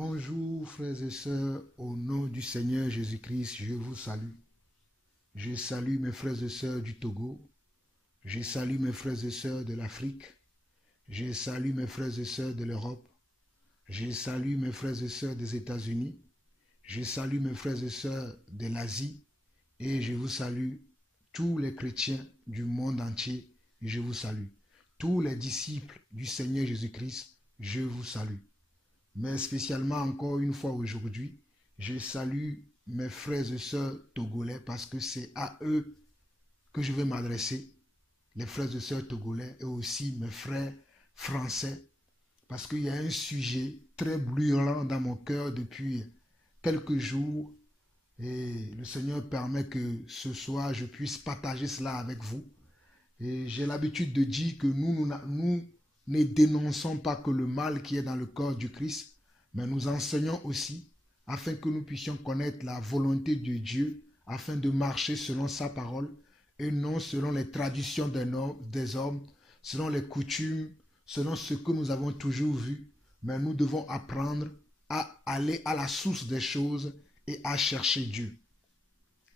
Bonjour frères et sœurs, au nom du Seigneur Jésus-Christ, je vous salue. Je salue mes frères et sœurs du Togo, je salue mes frères et sœurs de l'Afrique, je salue mes frères et sœurs de l'Europe, je salue mes frères et sœurs des États-Unis, je salue mes frères et sœurs de l'Asie et je vous salue tous les chrétiens du monde entier, je vous salue. Tous les disciples du Seigneur Jésus-Christ, je vous salue. Mais spécialement encore une fois aujourd'hui, je salue mes frères et sœurs togolais parce que c'est à eux que je vais m'adresser, les frères et sœurs togolais et aussi mes frères français, parce qu'il y a un sujet très brûlant dans mon cœur depuis quelques jours et le Seigneur permet que ce soir je puisse partager cela avec vous. Et j'ai l'habitude de dire que nous ne dénonçons pas que le mal qui est dans le corps du Christ, mais nous enseignons aussi afin que nous puissions connaître la volonté de Dieu, afin de marcher selon sa parole et non selon les traditions des hommes, selon les coutumes, selon ce que nous avons toujours vu, mais nous devons apprendre à aller à la source des choses et à chercher Dieu.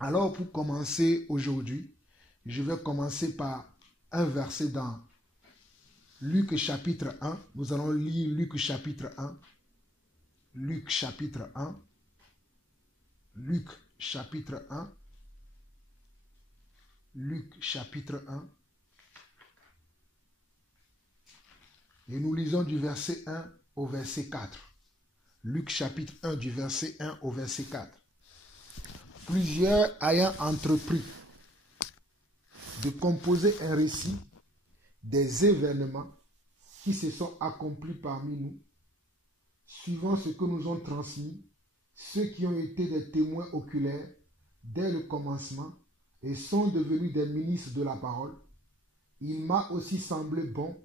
Alors pour commencer aujourd'hui, je vais commencer par un verset dans Luc chapitre 1. Nous allons lire Luc chapitre 1. Luc chapitre 1. Luc chapitre 1. Luc chapitre 1. Et nous lisons du verset 1 au verset 4. Luc chapitre 1 du verset 1 au verset 4. Plusieurs ayant entrepris de composer un récit des événements qui se sont accomplis parmi nous, suivant ce que nous ont transmis ceux qui ont été des témoins oculaires dès le commencement et sont devenus des ministres de la parole, il m'a aussi semblé bon,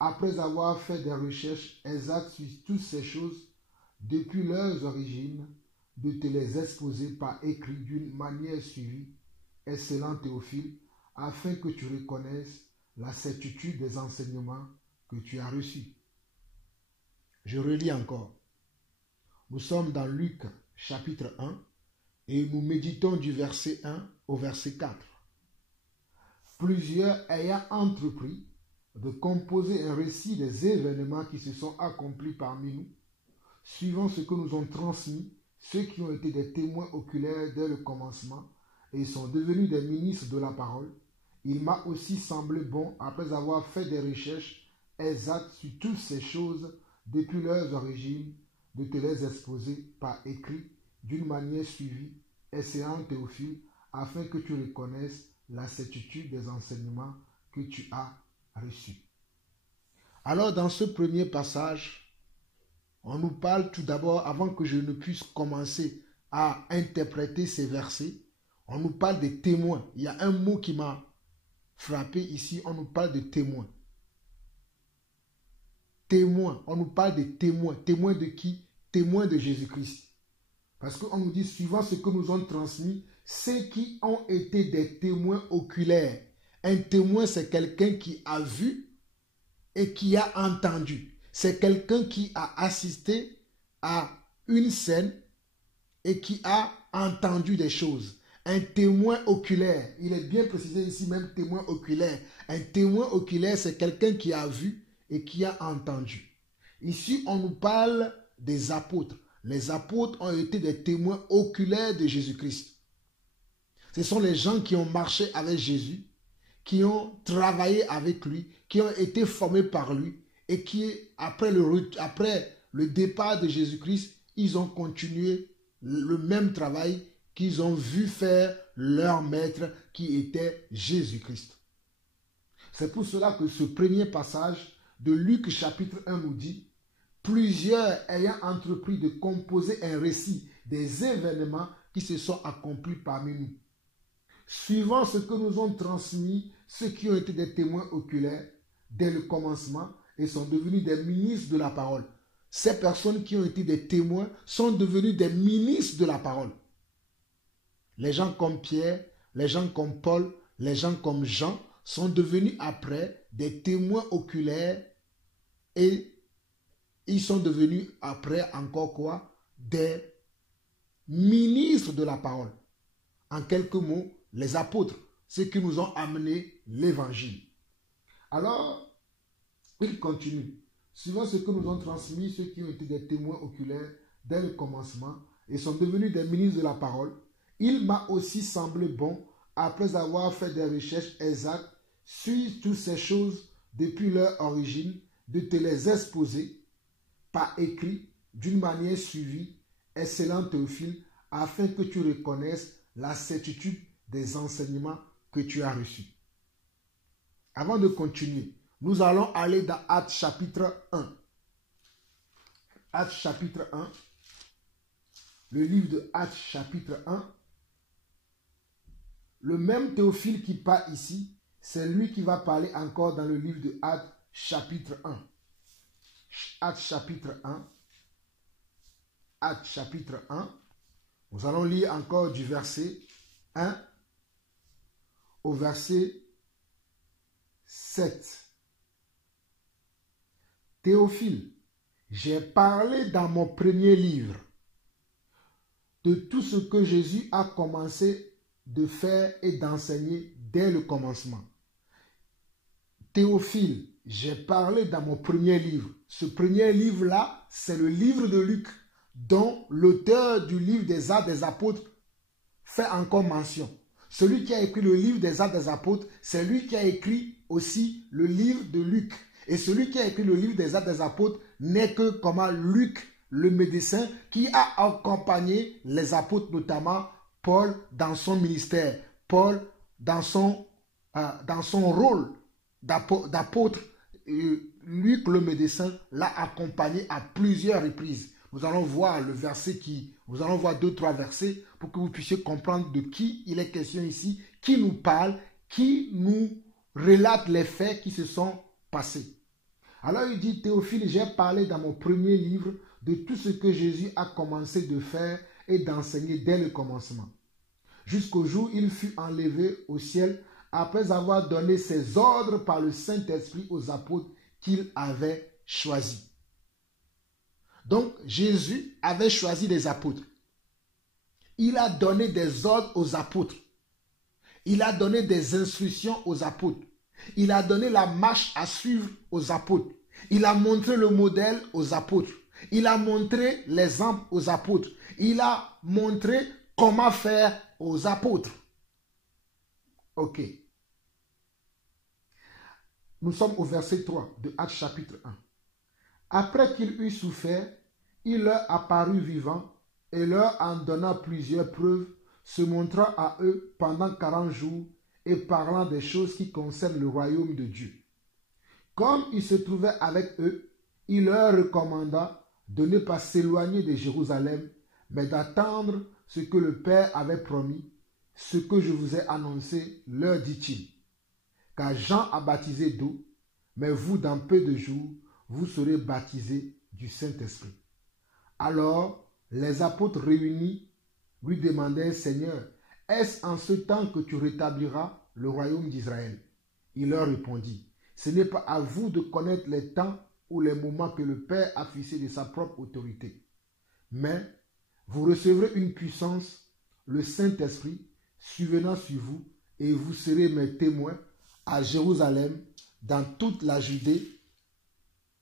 après avoir fait des recherches exactes sur toutes ces choses depuis leurs origines, de te les exposer par écrit d'une manière suivie, excellent Théophile, afin que tu reconnaisses la certitude des enseignements que tu as reçus. Je relis encore. Nous sommes dans Luc chapitre 1 et nous méditons du verset 1 au verset 4. Plusieurs ayant entrepris de composer un récit des événements qui se sont accomplis parmi nous, suivant ce que nous ont transmis ceux qui ont été des témoins oculaires dès le commencement et sont devenus des ministres de la parole, il m'a aussi semblé bon, après avoir fait des recherches exactes sur toutes ces choses depuis leurs origines, de te les exposer par écrit d'une manière suivie, excellent Théophile, afin que tu reconnaisses la certitude des enseignements que tu as reçus. Alors dans ce premier passage, on nous parle tout d'abord, avant que je ne puisse commencer à interpréter ces versets, on nous parle des témoins. Il y a un mot qui m'a frappé ici, on nous parle de témoins. Témoins, on nous parle de témoins. Témoins de qui? Témoins de Jésus-Christ. Parce qu'on nous dit, suivant ce que nous ont transmis, ceux qui ont été des témoins oculaires. Un témoin, c'est quelqu'un qui a vu et qui a entendu. C'est quelqu'un qui a assisté à une scène et qui a entendu des choses. Un témoin oculaire, il est bien précisé ici même témoin oculaire. Un témoin oculaire, c'est quelqu'un qui a vu et qui a entendu. Ici, on nous parle des apôtres. Les apôtres ont été des témoins oculaires de Jésus-Christ. Ce sont les gens qui ont marché avec Jésus, qui ont travaillé avec lui, qui ont été formés par lui et qui, après le départ de Jésus-Christ, ils ont continué le même travail qu'ils ont vu faire leur maître qui était Jésus-Christ. C'est pour cela que ce premier passage de Luc chapitre 1 nous dit « Plusieurs ayant entrepris de composer un récit des événements qui se sont accomplis parmi nous, suivant ce que nous ont transmis ceux qui ont été des témoins oculaires dès le commencement et sont devenus des ministres de la parole. » Ces personnes qui ont été des témoins sont devenus des ministres de la parole. Les gens comme Pierre, les gens comme Paul, les gens comme Jean sont devenus après des témoins oculaires et ils sont devenus après encore quoi? Des ministres de la parole. En quelques mots, les apôtres, ceux qui nous ont amené l'évangile. Alors, il continue. Suivant ce que nous ont transmis ceux qui ont été des témoins oculaires dès le commencement et sont devenus des ministres de la parole, il m'a aussi semblé bon, après avoir fait des recherches exactes sur toutes ces choses depuis leur origine, de te les exposer par écrit d'une manière suivie, excellent Théophile, afin que tu reconnaisses la certitude des enseignements que tu as reçus. Avant de continuer, nous allons aller dans Actes chapitre 1. Actes chapitre 1. Le livre de Actes chapitre 1. Le même Théophile qui parle ici, c'est lui qui va parler encore dans le livre de Actes chapitre 1. Actes chapitre 1. Actes chapitre 1. Nous allons lire encore du verset 1 au verset 7. Théophile, j'ai parlé dans mon premier livre de tout ce que Jésus a commencé de faire et d'enseigner dès le commencement. Théophile, j'ai parlé dans mon premier livre. Ce premier livre-là, c'est le livre de Luc, dont l'auteur du livre des Actes des Apôtres fait encore mention. Celui qui a écrit le livre des Actes des Apôtres, c'est lui qui a écrit aussi le livre de Luc. Et celui qui a écrit le livre des Actes des Apôtres n'est que comment Luc, le médecin, qui a accompagné les apôtres, notamment Paul dans son ministère. Paul dans son rôle d'apôtre. Luc, le médecin, l'a accompagné à plusieurs reprises. Nous allons voir le verset nous allons voir 2-3 versets pour que vous puissiez comprendre de qui il est question ici, qui nous parle, qui nous relate les faits qui se sont passés. Alors il dit, Théophile, j'ai parlé dans mon premier livre de tout ce que Jésus a commencé de faire et d'enseigner dès le commencement, jusqu'au jour où il fut enlevé au ciel après avoir donné ses ordres par le Saint-Esprit aux apôtres qu'il avait choisis. Donc, Jésus avait choisi des apôtres. Il a donné des ordres aux apôtres. Il a donné des instructions aux apôtres. Il a donné la marche à suivre aux apôtres. Il a montré le modèle aux apôtres. Il a montré l'exemple aux apôtres. Il a montré comment faire aux apôtres. Ok. Nous sommes au verset 3 de Actes chapitre 1. Après qu'il eut souffert, il leur apparut vivant et leur en donna plusieurs preuves, se montrant à eux pendant 40 jours et parlant des choses qui concernent le royaume de Dieu. Comme il se trouvait avec eux, il leur recommanda de ne pas s'éloigner de Jérusalem, mais d'attendre ce que le Père avait promis, ce que je vous ai annoncé, leur dit-il. Car Jean a baptisé d'eau, mais vous, dans peu de jours, vous serez baptisés du Saint-Esprit. Alors, les apôtres réunis lui demandèrent, Seigneur, est-ce en ce temps que tu rétabliras le royaume d'Israël? Il leur répondit, ce n'est pas à vous de connaître les temps ou les moments que le Père a fixés de sa propre autorité. Mais vous recevrez une puissance, le Saint-Esprit, survenant sur vous, et vous serez mes témoins à Jérusalem, dans toute la Judée,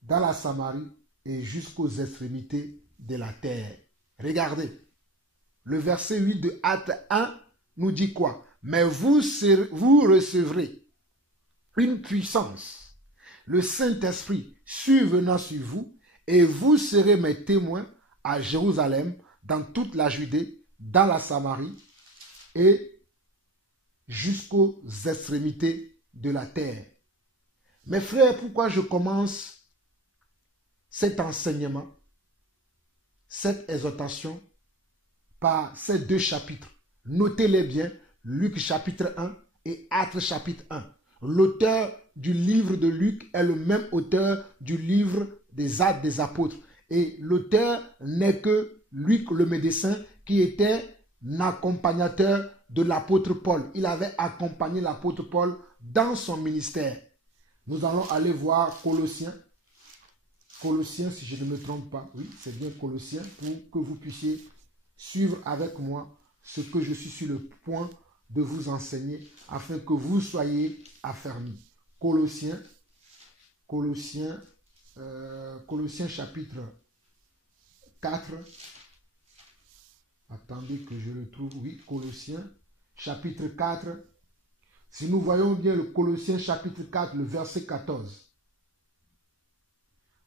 dans la Samarie et jusqu'aux extrémités de la terre. Regardez, le verset 8 de Actes 1 nous dit quoi? Mais vous recevrez une puissance, le Saint-Esprit survenant sur vous, et vous serez mes témoins à Jérusalem, dans toute la Judée, dans la Samarie et jusqu'aux extrémités de la terre. Mes frères, pourquoi je commence cet enseignement, cette exhortation par ces deux chapitres? Notez-les bien, Luc chapitre 1 et Actes chapitre 1. L'auteur du livre de Luc est le même auteur du livre des Actes des Apôtres. Et l'auteur n'est que Luc le médecin qui était un accompagnateur de l'apôtre Paul. Il avait accompagné l'apôtre Paul dans son ministère. Nous allons aller voir Colossiens. Colossiens, si je ne me trompe pas. Oui, c'est bien Colossiens, pour que vous puissiez suivre avec moi ce que je suis sur le point de vous enseigner, afin que vous soyez affermis. Colossiens chapitre 4. Attendez que je le trouve. Oui, Colossiens chapitre 4. Si nous voyons bien le Colossiens chapitre 4, le verset 14.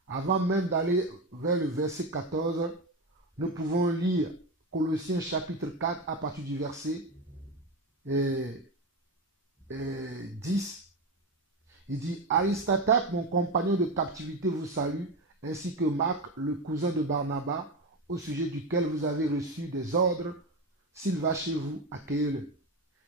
Avant même d'aller vers le verset 14, nous pouvons lire Colossiens chapitre 4 à partir du verset 10. Il dit, Aristote, mon compagnon de captivité, vous salue, ainsi que Marc, le cousin de Barnabas, au sujet duquel vous avez reçu des ordres. S'il va chez vous, accueillez-le.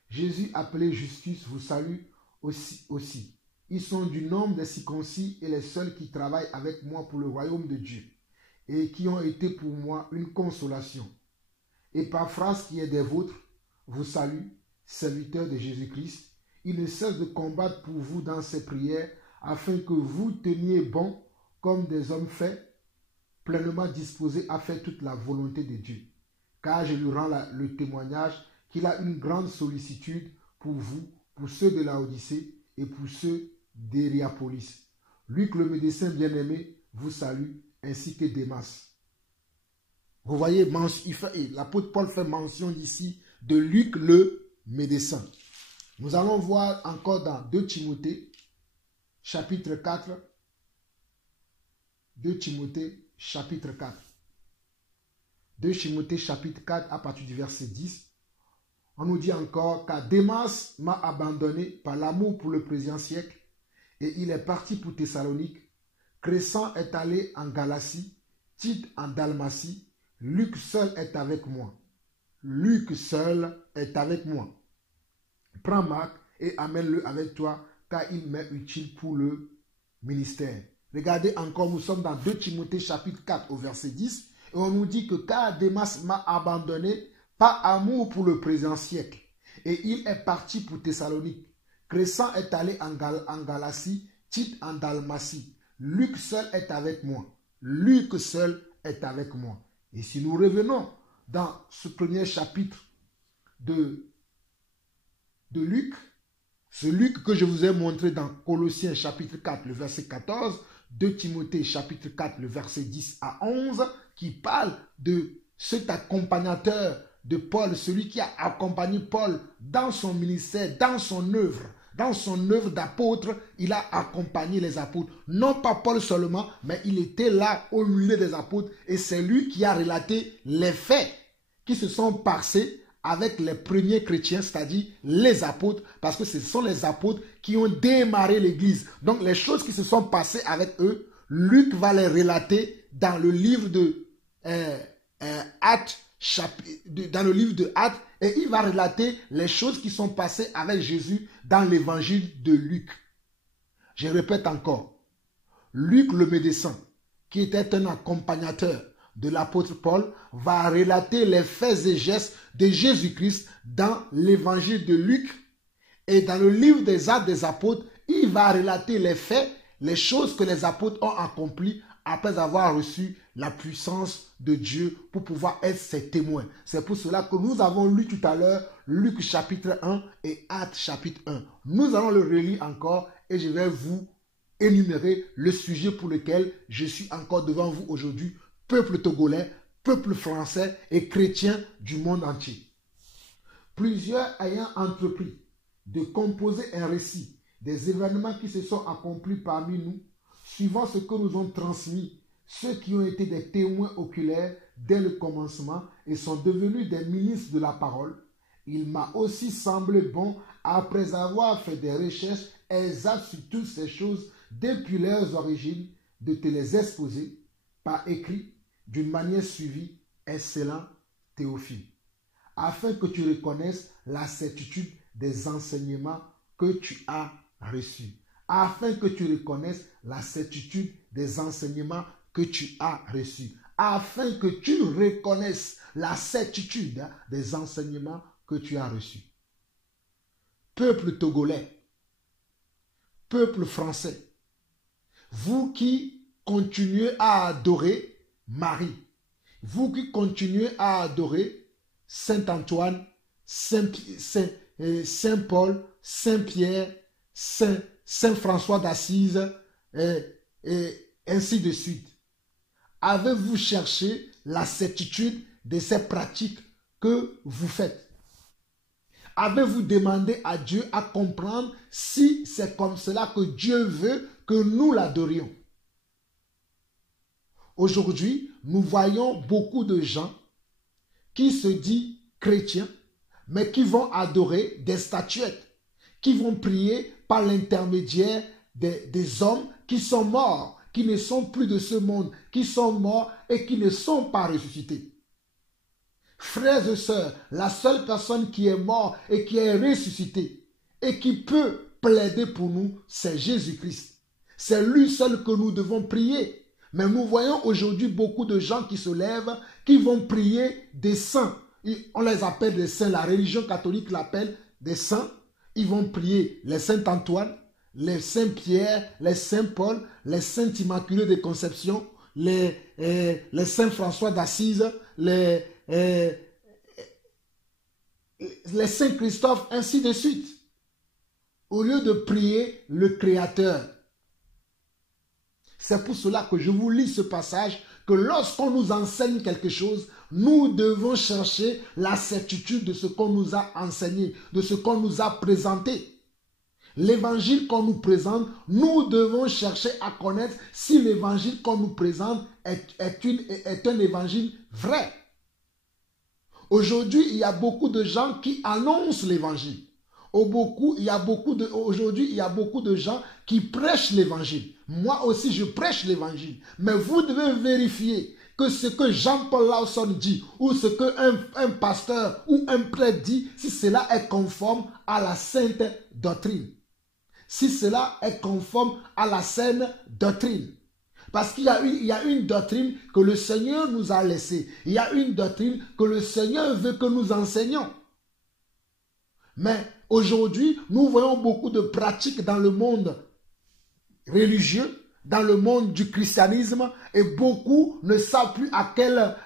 Jésus, appelé Justus, vous salue aussi. Ils sont du nombre des circoncis et les seuls qui travaillent avec moi pour le royaume de Dieu et qui ont été pour moi une consolation. Épaphras, qui est des vôtres, vous salue, serviteur de Jésus-Christ. Il ne cesse de combattre pour vous dans ses prières, afin que vous teniez bon comme des hommes faits, pleinement disposés à faire toute la volonté de Dieu. Car je lui rends le témoignage qu'il a une grande sollicitude pour vous, pour ceux de Laodicée et pour ceux d'Hiérapolis. Luc, le médecin bien-aimé, vous salue, ainsi que Démas. Vous voyez, l'apôtre Paul fait mention ici de Luc le médecin. Nous allons voir encore dans 2 Timothée, chapitre 4. 2 Timothée, chapitre 4. 2 Timothée, chapitre 4, à partir du verset 10. On nous dit encore, car Démas m'a abandonné par l'amour pour le présent siècle, et il est parti pour Thessalonique. Crescens est allé en Galatie, Tite en Dalmatie. Luc seul est avec moi. Luc seul est avec moi. Prends Marc et amène-le avec toi, car il m'est utile pour le ministère. Regardez encore, nous sommes dans 2 Timothée chapitre 4 au verset 10. Et on nous dit que car Démas m'a abandonné par amour pour le présent siècle. Et il est parti pour Thessalonique. Crescens est allé en Galatie, Tite en Dalmatie. Luc seul est avec moi. Luc seul est avec moi. Et si nous revenons dans ce premier chapitre de Luc, ce Luc que je vous ai montré dans Colossiens chapitre 4, le verset 14, 2 Timothée chapitre 4, le verset 10 à 11, qui parle de cet accompagnateur de Paul, celui qui a accompagné Paul dans son ministère, dans son œuvre d'apôtre. Il a accompagné les apôtres. Non pas Paul seulement, mais il était là au milieu des apôtres. Et c'est lui qui a relaté les faits qui se sont passés avec les premiers chrétiens, c'est-à-dire les apôtres, parce que ce sont les apôtres qui ont démarré l'Église. Donc les choses qui se sont passées avec eux, Luc va les relater dans le livre de Actes, et il va relater les choses qui sont passées avec Jésus dans l'évangile de Luc. Je répète encore, Luc le médecin, qui était un accompagnateur de l'apôtre Paul, va relater les faits et gestes de Jésus-Christ dans l'évangile de Luc, et dans le livre des Actes des apôtres, il va relater les faits, les choses que les apôtres ont accomplies après avoir reçu la puissance de Dieu pour pouvoir être ses témoins. C'est pour cela que nous avons lu tout à l'heure Luc chapitre 1 et Actes chapitre 1. Nous allons le relire encore et je vais vous énumérer le sujet pour lequel je suis encore devant vous aujourd'hui, peuple togolais, peuple français et chrétien du monde entier. Plusieurs ayant entrepris de composer un récit des événements qui se sont accomplis parmi nous, suivant ce que nous ont transmis ceux qui ont été des témoins oculaires dès le commencement et sont devenus des ministres de la parole, il m'a aussi semblé bon, après avoir fait des recherches exactes sur toutes ces choses depuis leurs origines, de te les exposer par écrit d'une manière suivie, excellent Théophile, afin que tu reconnaisses la certitude des enseignements que tu as reçus. Afin que tu reconnaisses la certitude des enseignements que tu as reçus. Afin que tu reconnaisses la certitude des enseignements que tu as reçus. Peuple togolais, peuple français, vous qui continuez à adorer Marie, vous qui continuez à adorer Saint Antoine, Saint Paul, Saint Pierre, Saint François d'Assise, et ainsi de suite. Avez-vous cherché la certitude de ces pratiques que vous faites? Avez-vous demandé à Dieu à comprendre si c'est comme cela que Dieu veut que nous l'adorions? Aujourd'hui, nous voyons beaucoup de gens qui se disent chrétiens, mais qui vont adorer des statuettes, qui vont prier par l'intermédiaire des hommes qui sont morts, qui ne sont plus de ce monde, qui sont morts et qui ne sont pas ressuscités. Frères et sœurs, la seule personne qui est morte et qui est ressuscitée et qui peut plaider pour nous, c'est Jésus-Christ. C'est lui seul que nous devons prier. Mais nous voyons aujourd'hui beaucoup de gens qui se lèvent, qui vont prier des saints. On les appelle des saints, la religion catholique l'appelle des saints. Ils vont prier les saints Antoine, les saints Pierre, les saints Paul, les saints Immaculés de Conception, les saints François d'Assise, les saints Christophe, ainsi de suite. Au lieu de prier le Créateur. C'est pour cela que je vous lis ce passage, que lorsqu'on nous enseigne quelque chose, nous devons chercher la certitude de ce qu'on nous a enseigné, de ce qu'on nous a présenté. L'évangile qu'on nous présente, nous devons chercher à connaître si l'évangile qu'on nous présente est un évangile vrai. Aujourd'hui, il y a beaucoup de gens qui annoncent l'évangile. Aujourd'hui, il y a beaucoup de gens qui prêchent l'évangile. Moi aussi, je prêche l'évangile. Mais vous devez vérifier que ce que Jean-Paul Lawson dit, ou ce qu'un pasteur ou un prêtre dit, si cela est conforme à la sainte doctrine. Si cela est conforme à la saine doctrine. Parce qu'il y a une doctrine que le Seigneur nous a laissée. Il y a une doctrine que le Seigneur veut que nous enseignions. Mais aujourd'hui, nous voyons beaucoup de pratiques dans le monde religieux, dans le monde du christianisme, et beaucoup ne savent plus à quelle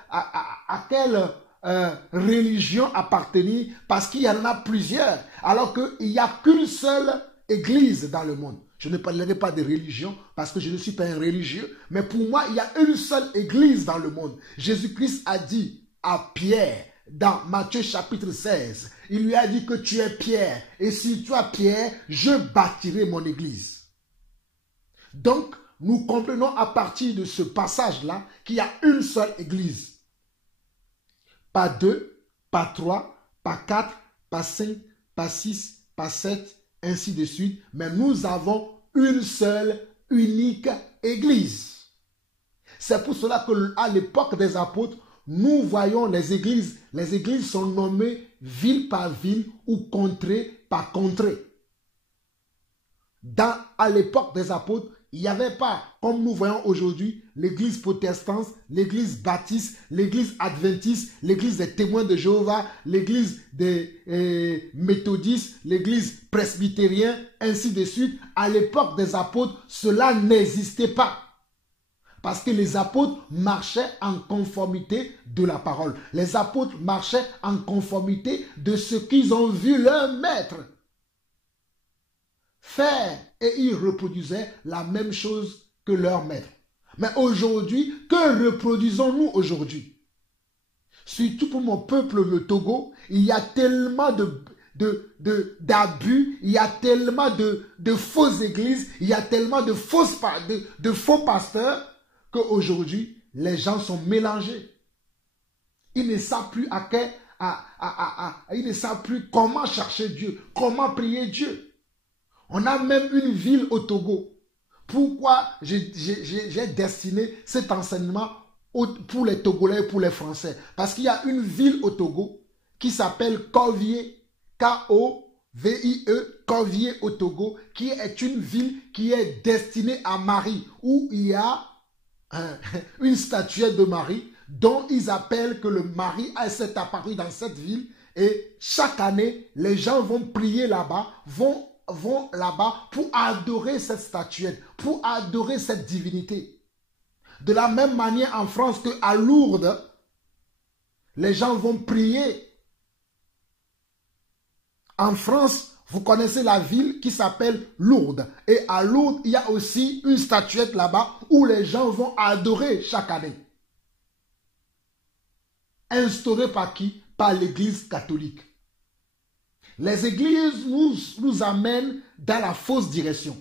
religion appartenir, parce qu'il y en a plusieurs, alors qu'il n'y a qu'une seule église dans le monde. Je ne parlerai pas de religion parce que je ne suis pas un religieux, mais pour moi, il y a une seule église dans le monde. Jésus-Christ a dit à Pierre, dans Matthieu chapitre 16, il lui a dit que tu es Pierre, et si tu es Pierre, je bâtirai mon église. Donc, nous comprenons à partir de ce passage-là qu'il y a une seule église. Pas deux, pas trois, pas quatre, pas cinq, pas six, pas sept, ainsi de suite, mais nous avons une seule, unique église. C'est pour cela qu'à l'époque des apôtres, nous voyons les églises. Les églises sont nommées ville par ville ou contrée par contrée. À l'époque des apôtres, il n'y avait pas, comme nous voyons aujourd'hui, l'église protestante, l'église baptiste, l'église adventiste, l'église des témoins de Jéhovah, l'église des méthodistes, l'église presbytérienne, ainsi de suite. À l'époque des apôtres, cela n'existait pas. Parce que les apôtres marchaient en conformité de la parole. Les apôtres marchaient en conformité de ce qu'ils ont vu leur maître faire, et ils reproduisaient la même chose que leur maître. Mais aujourd'hui, que reproduisons-nous aujourd'hui? Surtout pour mon peuple, le Togo, il y a tellement d'abus, il y a tellement de fausses églises, il y a tellement de faux pasteurs, qu'aujourd'hui, les gens sont mélangés. Ils ne savent plus ils ne savent plus comment chercher Dieu, comment prier Dieu. On a même une ville au Togo. Pourquoi j'ai destiné cet enseignement pour les Togolais et pour les Français? Parce qu'il y a une ville au Togo qui s'appelle Corvier, K-O-V-I-E, Corvier au Togo, qui est une ville qui est destinée à Marie, où il y a une statuette de Marie, dont ils appellent que le Marie s'est apparu dans cette ville, et chaque année, les gens vont prier là-bas, vont là-bas pour adorer cette statuette, pour adorer cette divinité. De la même manière en France qu'à Lourdes, les gens vont prier. En France, vous connaissez la ville qui s'appelle Lourdes. Et à Lourdes, il y a aussi une statuette là-bas où les gens vont adorer chaque année. Instaurée par qui? Par l'Église catholique. Les églises nous amènent dans la fausse direction.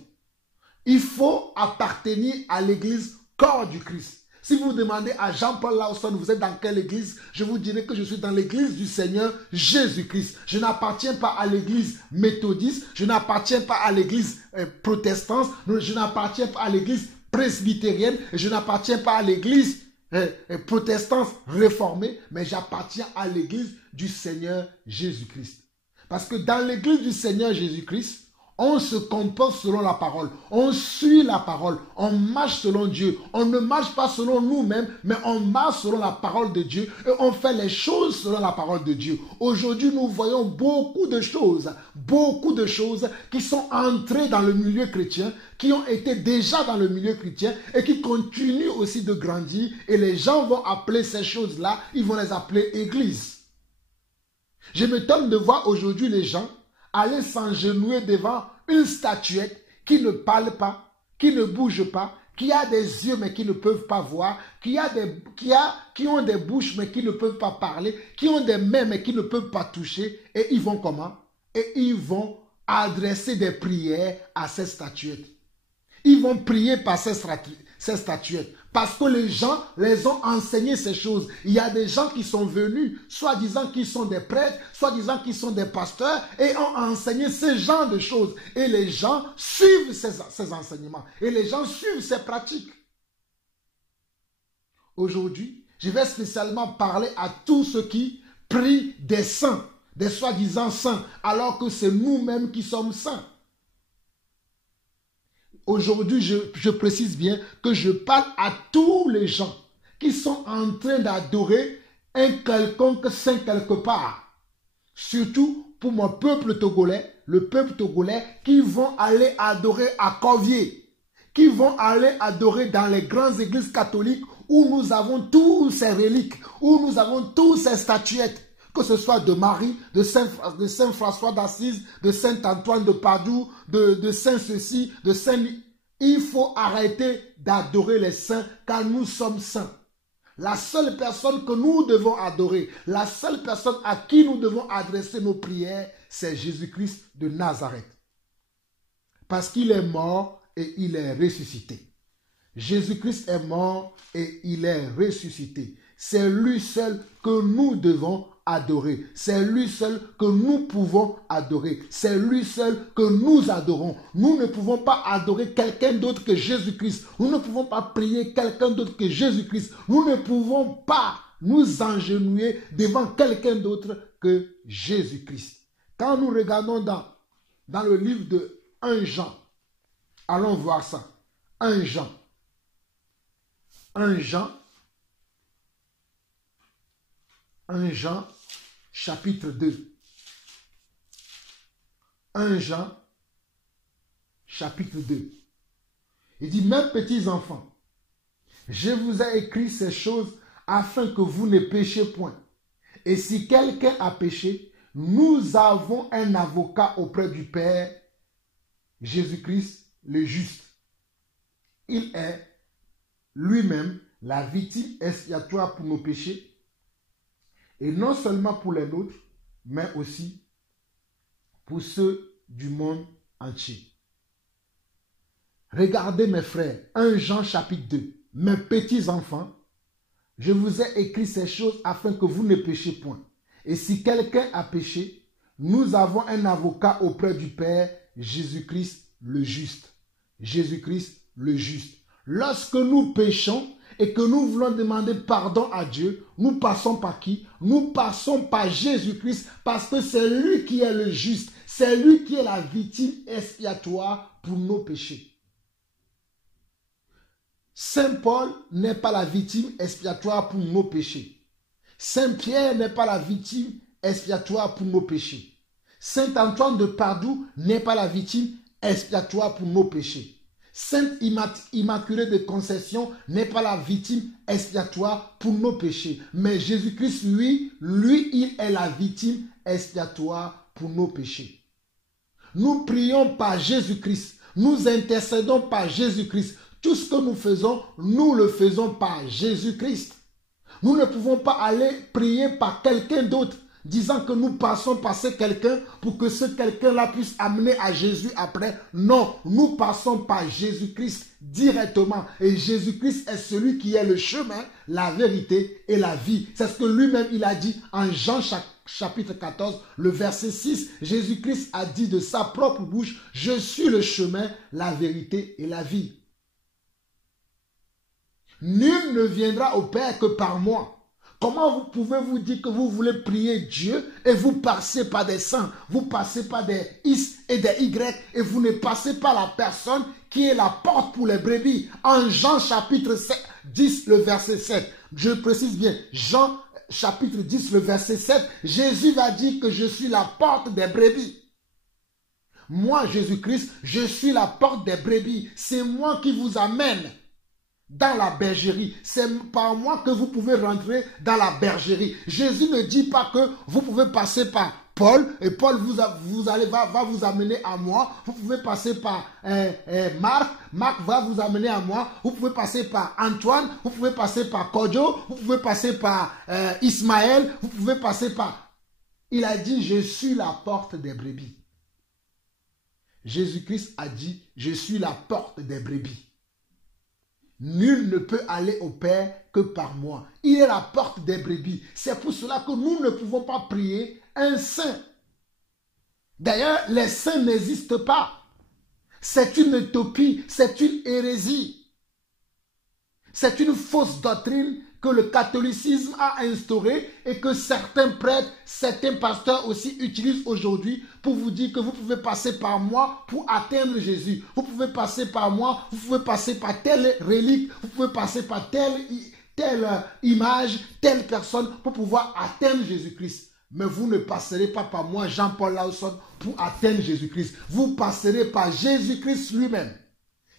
Il faut appartenir à l'église corps du Christ. Si vous demandez à Jean-Paul Lawson, vous êtes dans quelle église? Je vous dirai que je suis dans l'église du Seigneur Jésus-Christ. Je n'appartiens pas à l'église méthodiste, je n'appartiens pas à l'église protestante, je n'appartiens pas à l'église presbytérienne, je n'appartiens pas à l'église protestante réformée, mais j'appartiens à l'église du Seigneur Jésus-Christ. Parce que dans l'église du Seigneur Jésus-Christ, on se comporte selon la parole, on suit la parole, on marche selon Dieu. On ne marche pas selon nous-mêmes, mais on marche selon la parole de Dieu et on fait les choses selon la parole de Dieu. Aujourd'hui, nous voyons beaucoup de choses qui sont entrées dans le milieu chrétien, qui ont été déjà dans le milieu chrétien et qui continuent aussi de grandir. Et les gens vont appeler ces choses-là, ils vont les appeler églises. Je m'étonne de voir aujourd'hui les gens aller s'engenouiller devant une statuette qui ne parle pas, qui ne bouge pas, qui a des yeux mais qui ne peuvent pas voir, qui ont des bouches mais qui ne peuvent pas parler, qui ont des mains mais qui ne peuvent pas toucher. Et ils vont comment? Et ils vont adresser des prières à ces statuettes. Ils vont prier par ces statuettes. Parce que les gens les ont enseigné ces choses. Il y a des gens qui sont venus, soi-disant qu'ils sont des prêtres, soi-disant qu'ils sont des pasteurs, et ont enseigné ce genre de choses. Et les gens suivent ces enseignements. Et les gens suivent ces pratiques. Aujourd'hui, je vais spécialement parler à tous ceux qui prient des saints, des soi-disant saints, alors que c'est nous-mêmes qui sommes saints. Aujourd'hui, je précise bien que je parle à tous les gens qui sont en train d'adorer un quelconque saint quelque part. Surtout pour mon peuple togolais, le peuple togolais qui vont aller adorer à Corvier, qui vont aller adorer dans les grandes églises catholiques où nous avons tous ces reliques, où nous avons tous ces statuettes. Que ce soit de Marie, de Saint François d'Assise, de Saint Antoine de Padoue, de Saint ceci, de Saint... Il faut arrêter d'adorer les saints car nous sommes saints. La seule personne que nous devons adorer, la seule personne à qui nous devons adresser nos prières, c'est Jésus-Christ de Nazareth. Parce qu'il est mort et il est ressuscité. Jésus-Christ est mort et il est ressuscité. C'est lui seul que nous devons adorer. C'est lui seul que nous pouvons adorer. C'est lui seul que nous adorons. Nous ne pouvons pas adorer quelqu'un d'autre que Jésus-Christ. Nous ne pouvons pas prier quelqu'un d'autre que Jésus-Christ. Nous ne pouvons pas nous engenouiller devant quelqu'un d'autre que Jésus-Christ. Quand nous regardons dans le livre de 1 Jean, allons voir ça. 1 Jean. 1 Jean, chapitre 2. 1 Jean, chapitre 2. Il dit, mes petits enfants, je vous ai écrit ces choses afin que vous ne péchiez point. Et si quelqu'un a péché, nous avons un avocat auprès du Père, Jésus-Christ le juste. Il est lui-même la victime expiatoire pour nos péchés, et non seulement pour les nôtres, mais aussi pour ceux du monde entier. Regardez mes frères, 1 Jean chapitre 2. Mes petits enfants, je vous ai écrit ces choses afin que vous ne péchiez point. Et si quelqu'un a péché, nous avons un avocat auprès du Père, Jésus-Christ le juste. Jésus-Christ le juste. Lorsque nous péchons, et que nous voulons demander pardon à Dieu, nous passons par qui? Nous passons par Jésus-Christ parce que c'est lui qui est le juste. C'est lui qui est la victime expiatoire pour nos péchés. Saint Paul n'est pas la victime expiatoire pour nos péchés. Saint Pierre n'est pas la victime expiatoire pour nos péchés. Saint Antoine de Padoue n'est pas la victime expiatoire pour nos péchés. Sainte Immaculée de Conception n'est pas la victime expiatoire pour nos péchés. Mais Jésus-Christ, lui, il est la victime expiatoire pour nos péchés. Nous prions par Jésus-Christ. Nous intercédons par Jésus-Christ. Tout ce que nous faisons, nous le faisons par Jésus-Christ. Nous ne pouvons pas aller prier par quelqu'un d'autre, disant que nous passons par ce quelqu'un pour que ce quelqu'un-là puisse amener à Jésus après. Non, nous passons par Jésus-Christ directement. Et Jésus-Christ est celui qui est le chemin, la vérité et la vie. C'est ce que lui-même il a dit en Jean chapitre 14, le verset 6. Jésus-Christ a dit de sa propre bouche, « Je suis le chemin, la vérité et la vie. » Nul ne viendra au Père que par moi. Comment vous pouvez vous dire que vous voulez prier Dieu et vous passez par des saints, vous passez par des X et des Y et vous ne passez pas la personne qui est la porte pour les brebis. En Jean chapitre 10, le verset 7, je précise bien, Jean chapitre 10, le verset 7, Jésus va dire que je suis la porte des brebis. Moi, Jésus-Christ, je suis la porte des brebis. C'est moi qui vous amène dans la bergerie. C'est par moi que vous pouvez rentrer dans la bergerie. Jésus ne dit pas que vous pouvez passer par Paul et Paul va vous amener à moi. Vous pouvez passer par Marc. Marc va vous amener à moi. Vous pouvez passer par Antoine. Vous pouvez passer par Kodjo. Vous pouvez passer par Ismaël. Vous pouvez passer par... Il a dit, je suis la porte des brebis. Jésus-Christ a dit, je suis la porte des brebis. Nul ne peut aller au Père que par moi. Il est la porte des brebis. C'est pour cela que nous ne pouvons pas prier un saint. D'ailleurs, les saints n'existent pas. C'est une utopie, c'est une hérésie. C'est une fausse doctrine que le catholicisme a instaurée et que certains prêtres, certains pasteurs aussi utilisent aujourd'hui pour vous dire que vous pouvez passer par moi pour atteindre Jésus. Vous pouvez passer par moi, vous pouvez passer par telle relique, vous pouvez passer par telle image, telle personne pour pouvoir atteindre Jésus-Christ. Mais vous ne passerez pas par moi, Jean-Paul Lawson, pour atteindre Jésus-Christ. Vous passerez par Jésus-Christ lui-même.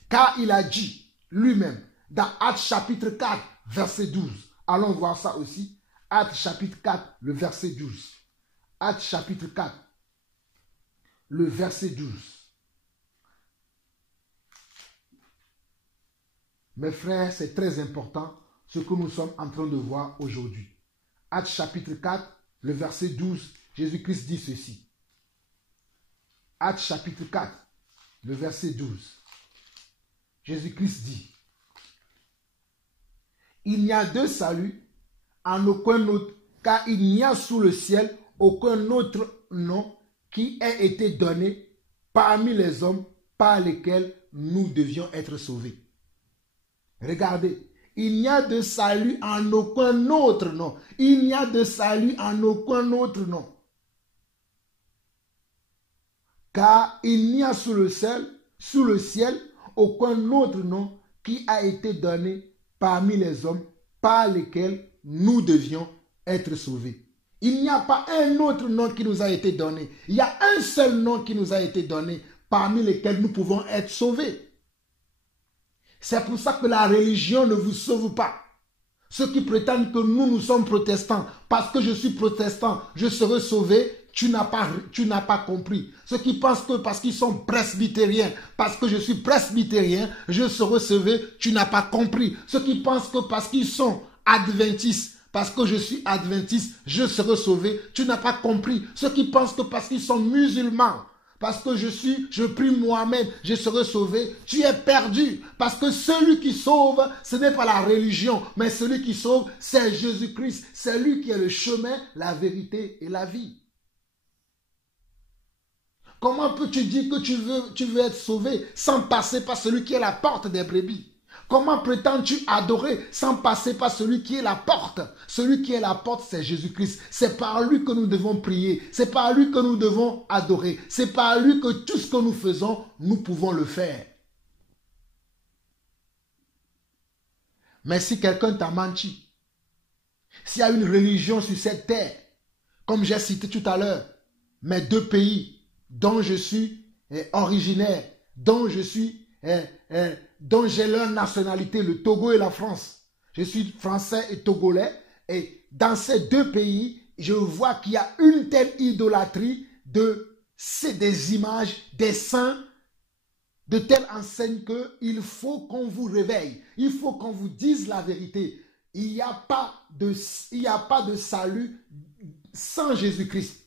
Car il a dit lui-même, dans Actes chapitre 4, verset 12. Allons voir ça aussi. Actes chapitre 4, le verset 12. Actes chapitre 4, le verset 12. Mes frères, c'est très important ce que nous sommes en train de voir aujourd'hui. Actes chapitre 4, le verset 12, Jésus-Christ dit ceci. Actes chapitre 4, le verset 12. Jésus-Christ dit, il n'y a de salut en aucun autre, car il n'y a sous le ciel aucun autre nom qui ait été donné parmi les hommes par lesquels nous devions être sauvés. Regardez, il n'y a de salut en aucun autre nom. Il n'y a de salut en aucun autre nom. Car il n'y a sous le ciel aucun autre nom qui a été donné parmi les hommes par lesquels nous devions être sauvés. Il n'y a pas un autre nom qui nous a été donné. Il y a un seul nom qui nous a été donné parmi lesquels nous pouvons être sauvés. C'est pour ça que la religion ne vous sauve pas. Ceux qui prétendent que nous sommes protestants, parce que je suis protestant, je serai sauvé, tu n'as pas compris. Ceux qui pensent que parce qu'ils sont presbytériens, parce que je suis presbytérien, je serai sauvé, tu n'as pas compris. Ceux qui pensent que parce qu'ils sont adventistes, parce que je suis adventiste, je serai sauvé, tu n'as pas compris. Ceux qui pensent que parce qu'ils sont musulmans, parce que je prie Mohamed, je serai sauvé, tu es perdu. Parce que celui qui sauve, ce n'est pas la religion, mais celui qui sauve, c'est Jésus-Christ. C'est lui qui est le chemin, la vérité et la vie. Comment peux-tu dire que tu veux être sauvé sans passer par celui qui est la porte des brebis? Comment prétends-tu adorer sans passer par celui qui est la porte? Celui qui est la porte, c'est Jésus-Christ. C'est par lui que nous devons prier. C'est par lui que nous devons adorer. C'est par lui que tout ce que nous faisons, nous pouvons le faire. Mais si quelqu'un t'a menti, s'il y a une religion sur cette terre, comme j'ai cité tout à l'heure, mes deux pays dont je suis originaire, dont je suis dont j'ai leur nationalité, le Togo et la France. Je suis français et togolais. Et dans ces deux pays, je vois qu'il y a une telle idolâtrie c'est des images, des saints, de telle enseigne qu'il faut qu'on vous réveille. Il faut qu'on vous dise la vérité. Il n'y a pas de salut sans Jésus-Christ.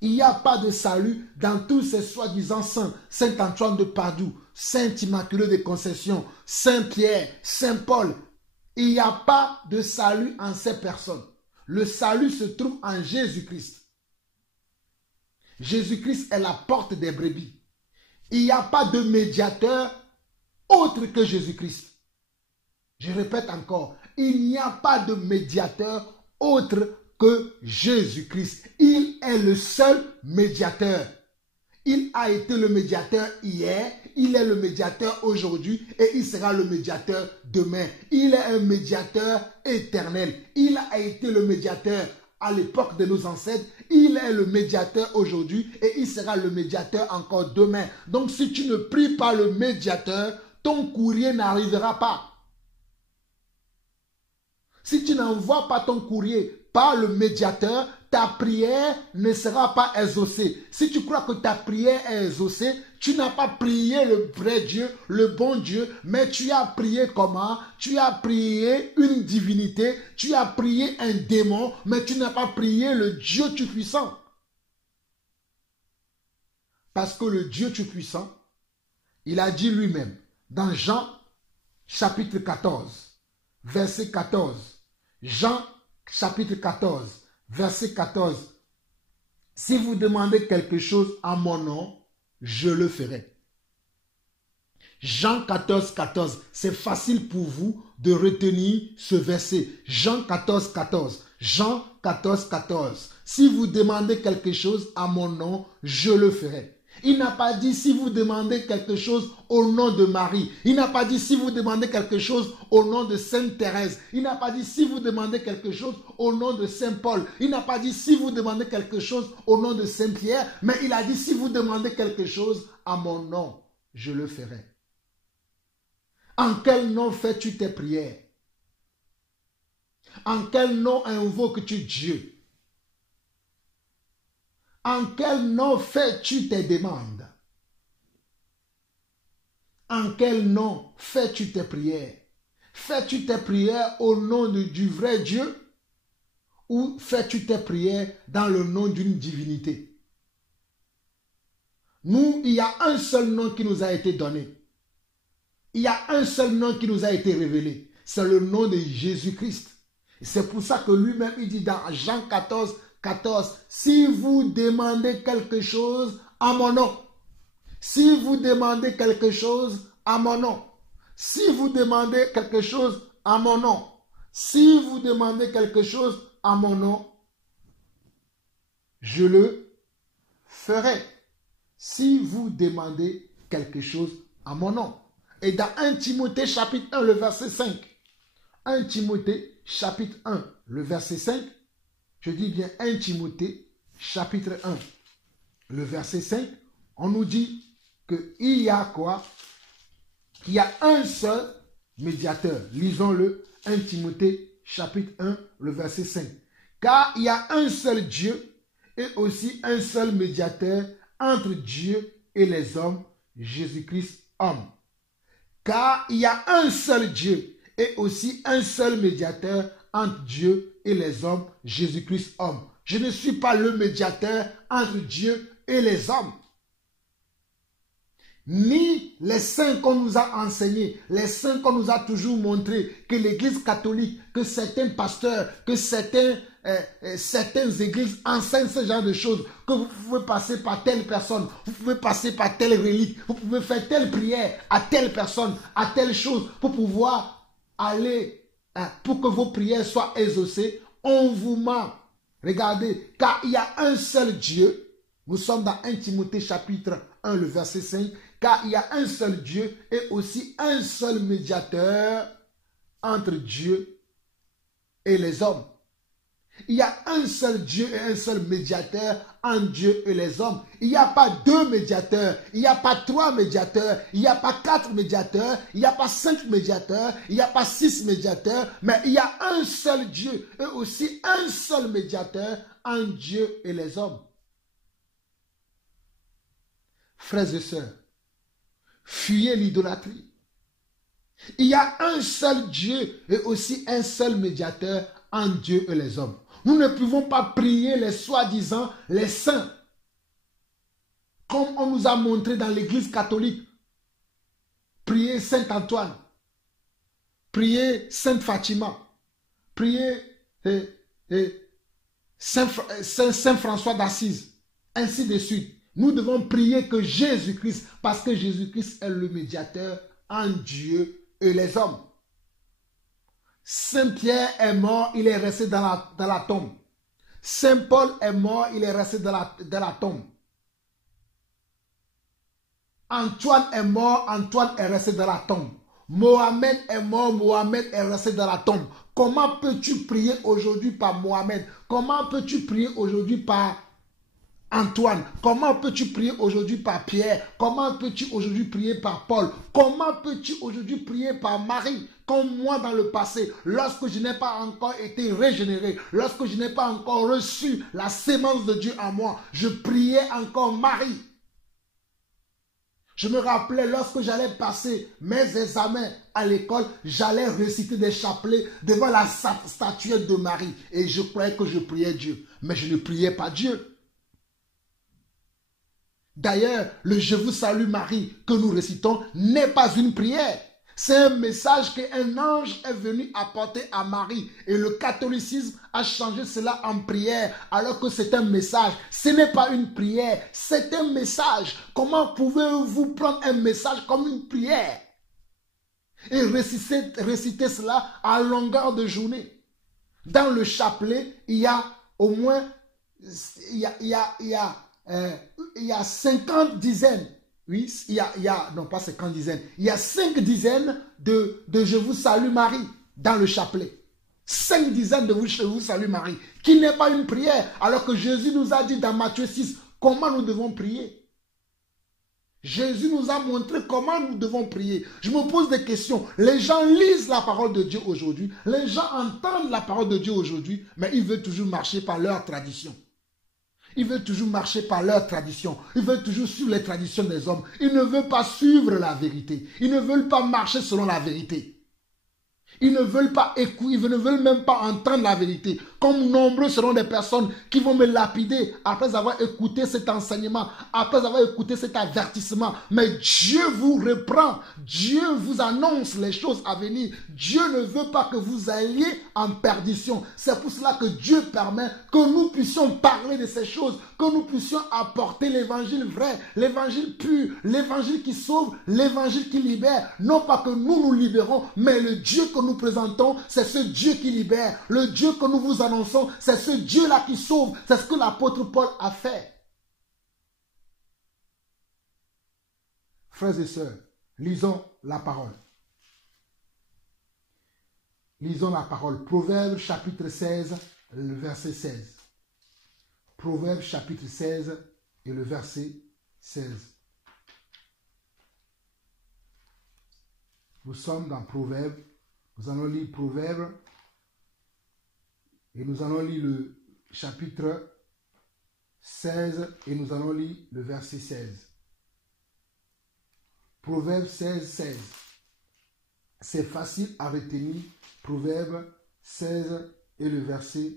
Il n'y a pas de salut dans tous ces soi-disant saints. Saint Antoine de Padoue, Saint Immaculé de Conception, Saint Pierre, Saint Paul. Il n'y a pas de salut en ces personnes. Le salut se trouve en Jésus-Christ. Jésus-Christ est la porte des brebis. Il n'y a pas de médiateur autre que Jésus-Christ. Je répète encore, il n'y a pas de médiateur autre que Jésus-Christ. Il est le seul médiateur. Il a été le médiateur hier, il est le médiateur aujourd'hui et il sera le médiateur demain. Il est un médiateur éternel. Il a été le médiateur à l'époque de nos ancêtres. Il est le médiateur aujourd'hui et il sera le médiateur encore demain. Donc si tu ne pries pas le médiateur, ton courrier n'arrivera pas. Si tu n'envoies pas ton courrier par le médiateur, ta prière ne sera pas exaucée. Si tu crois que ta prière est exaucée, tu n'as pas prié le vrai Dieu, le bon Dieu, mais tu as prié comment? Tu as prié une divinité, tu as prié un démon, mais tu n'as pas prié le Dieu Tout-Puissant. Parce que le Dieu Tout-Puissant, il a dit lui-même, dans Jean chapitre 14, verset 14, Jean chapitre 14, verset 14. Si vous demandez quelque chose en mon nom, je le ferai. Jean 14, 14. C'est facile pour vous de retenir ce verset. Jean 14, 14. Jean 14, 14. Si vous demandez quelque chose à mon nom, je le ferai. Il n'a pas dit si vous demandez quelque chose au nom de Marie. Il n'a pas dit si vous demandez quelque chose au nom de Sainte Thérèse. Il n'a pas dit si vous demandez quelque chose au nom de Saint Paul. Il n'a pas dit si vous demandez quelque chose au nom de Saint Pierre. Mais il a dit si vous demandez quelque chose à mon nom, je le ferai. En quel nom fais-tu tes prières? En quel nom invoques-tu Dieu? En quel nom fais-tu tes demandes? En quel nom fais-tu tes prières? Fais-tu tes prières au nom du vrai Dieu? Ou fais-tu tes prières dans le nom d'une divinité? Nous, il y a un seul nom qui nous a été donné. Il y a un seul nom qui nous a été révélé. C'est le nom de Jésus-Christ. C'est pour ça que lui-même, il dit dans Jean 14, 14, si vous demandez quelque chose à mon nom, si vous demandez quelque chose à mon nom, si vous demandez quelque chose à mon nom, si vous demandez quelque chose à mon nom, je le ferai. Si vous demandez quelque chose à mon nom. Et dans 1 Timothée chapitre 1, le verset 5, 1 Timothée chapitre 1, le verset 5, je dis bien 1 Timothée chapitre 1, le verset 5, on nous dit qu'il y a quoi? Qu'il y a un seul médiateur. Lisons-le, 1 Timothée chapitre 1, le verset 5. Car il y a un seul Dieu et aussi un seul médiateur entre Dieu et les hommes, Jésus-Christ homme. Car il y a un seul Dieu et aussi un seul médiateur entre Dieu et les hommes, Jésus-Christ homme. Je ne suis pas le médiateur entre Dieu et les hommes. Ni les saints qu'on nous a enseignés, les saints qu'on nous a toujours montrés, que l'Église catholique, que certains pasteurs, que certaines églises enseignent ce genre de choses, que vous pouvez passer par telle personne, vous pouvez passer par telle relique, vous pouvez faire telle prière à telle personne, à telle chose, pour pouvoir aller, pour que vos prières soient exaucées. On vous ment. Regardez, car il y a un seul Dieu. Nous sommes dans 1 Timothée chapitre 1, le verset 5. Car il y a un seul Dieu et aussi un seul médiateur entre Dieu et les hommes. Il y a un seul Dieu et un seul médiateur entre Dieu et les hommes. Il n'y a pas deux médiateurs, il n'y a pas trois médiateurs, il n'y a pas quatre médiateurs, il n'y a pas cinq médiateurs, il n'y a pas six médiateurs, mais il y a un seul Dieu et aussi un seul médiateur entre Dieu et les hommes. Frères et sœurs, fuyez l'idolâtrie. Il y a un seul Dieu et aussi un seul médiateur entre Dieu et les hommes. Nous ne pouvons pas prier les soi-disant les saints, comme on nous a montré dans l'église catholique. Prier Saint Antoine, prier Sainte Fatima, prier Saint François d'Assise, ainsi de suite. Nous devons prier que Jésus-Christ, parce que Jésus-Christ est le médiateur entre Dieu et les hommes. Saint Pierre est mort, il est resté dans la tombe. Saint Paul est mort, il est resté dans la tombe. Antoine est mort, Antoine est resté dans la tombe. Mohamed est mort, Mohamed est resté dans la tombe. Comment peux-tu prier aujourd'hui par Mohamed? Comment peux-tu prier aujourd'hui par Antoine? Comment peux-tu prier aujourd'hui par Pierre? Comment peux-tu aujourd'hui prier par Paul? Comment peux-tu aujourd'hui prier par Marie? Comme moi dans le passé, lorsque je n'ai pas encore été régénéré, lorsque je n'ai pas encore reçu la sémence de Dieu en moi, je priais encore Marie. Je me rappelais lorsque j'allais passer mes examens à l'école, j'allais réciter des chapelets devant la statuette de Marie. Et je croyais que je priais Dieu, mais je ne priais pas Dieu. D'ailleurs, le Je vous salue Marie que nous récitons n'est pas une prière. C'est un message qu'un ange est venu apporter à Marie. Et le catholicisme a changé cela en prière alors que c'est un message. Ce n'est pas une prière, c'est un message. Comment pouvez-vous prendre un message comme une prière et réciter cela à longueur de journée? Dans le chapelet, il y a au moins il y a 50 dizaines. Oui, non pas 50 dizaines. Il y a 5 dizaines de Je vous salue Marie dans le chapelet. 5 dizaines de Je vous salue Marie, qui n'est pas une prière, alors que Jésus nous a dit dans Matthieu 6 comment nous devons prier. Jésus nous a montré comment nous devons prier. Je me pose des questions. Les gens lisent la parole de Dieu aujourd'hui, les gens entendent la parole de Dieu aujourd'hui, mais ils veulent toujours marcher par leur tradition. Ils veulent toujours marcher par leur tradition. Ils veulent toujours suivre les traditions des hommes. Ils ne veulent pas suivre la vérité. Ils ne veulent pas marcher selon la vérité. Ils ne veulent pas écouter, ils ne veulent même pas entendre la vérité. Comme nombreux seront des personnes qui vont me lapider après avoir écouté cet enseignement, après avoir écouté cet avertissement. Mais Dieu vous reprend, Dieu vous annonce les choses à venir. Dieu ne veut pas que vous alliez en perdition. C'est pour cela que Dieu permet que nous puissions parler de ces choses, que nous puissions apporter l'évangile vrai, l'évangile pur, l'évangile qui sauve, l'évangile qui libère. Non pas que nous nous libérons, mais le Dieu que nous présentons, c'est ce Dieu qui libère. Le Dieu que nous vous annonçons, c'est ce Dieu-là qui sauve. C'est ce que l'apôtre Paul a fait. Frères et sœurs, lisons la parole. Lisons la parole. Proverbes chapitre 16, le verset 16. Proverbes chapitre 16 et le verset 16. Nous sommes dans Proverbes. Nous allons lire Proverbes et nous allons lire le chapitre 16 et nous allons lire le verset 16. Proverbes 16, 16. C'est facile à retenir. Proverbes 16 et le verset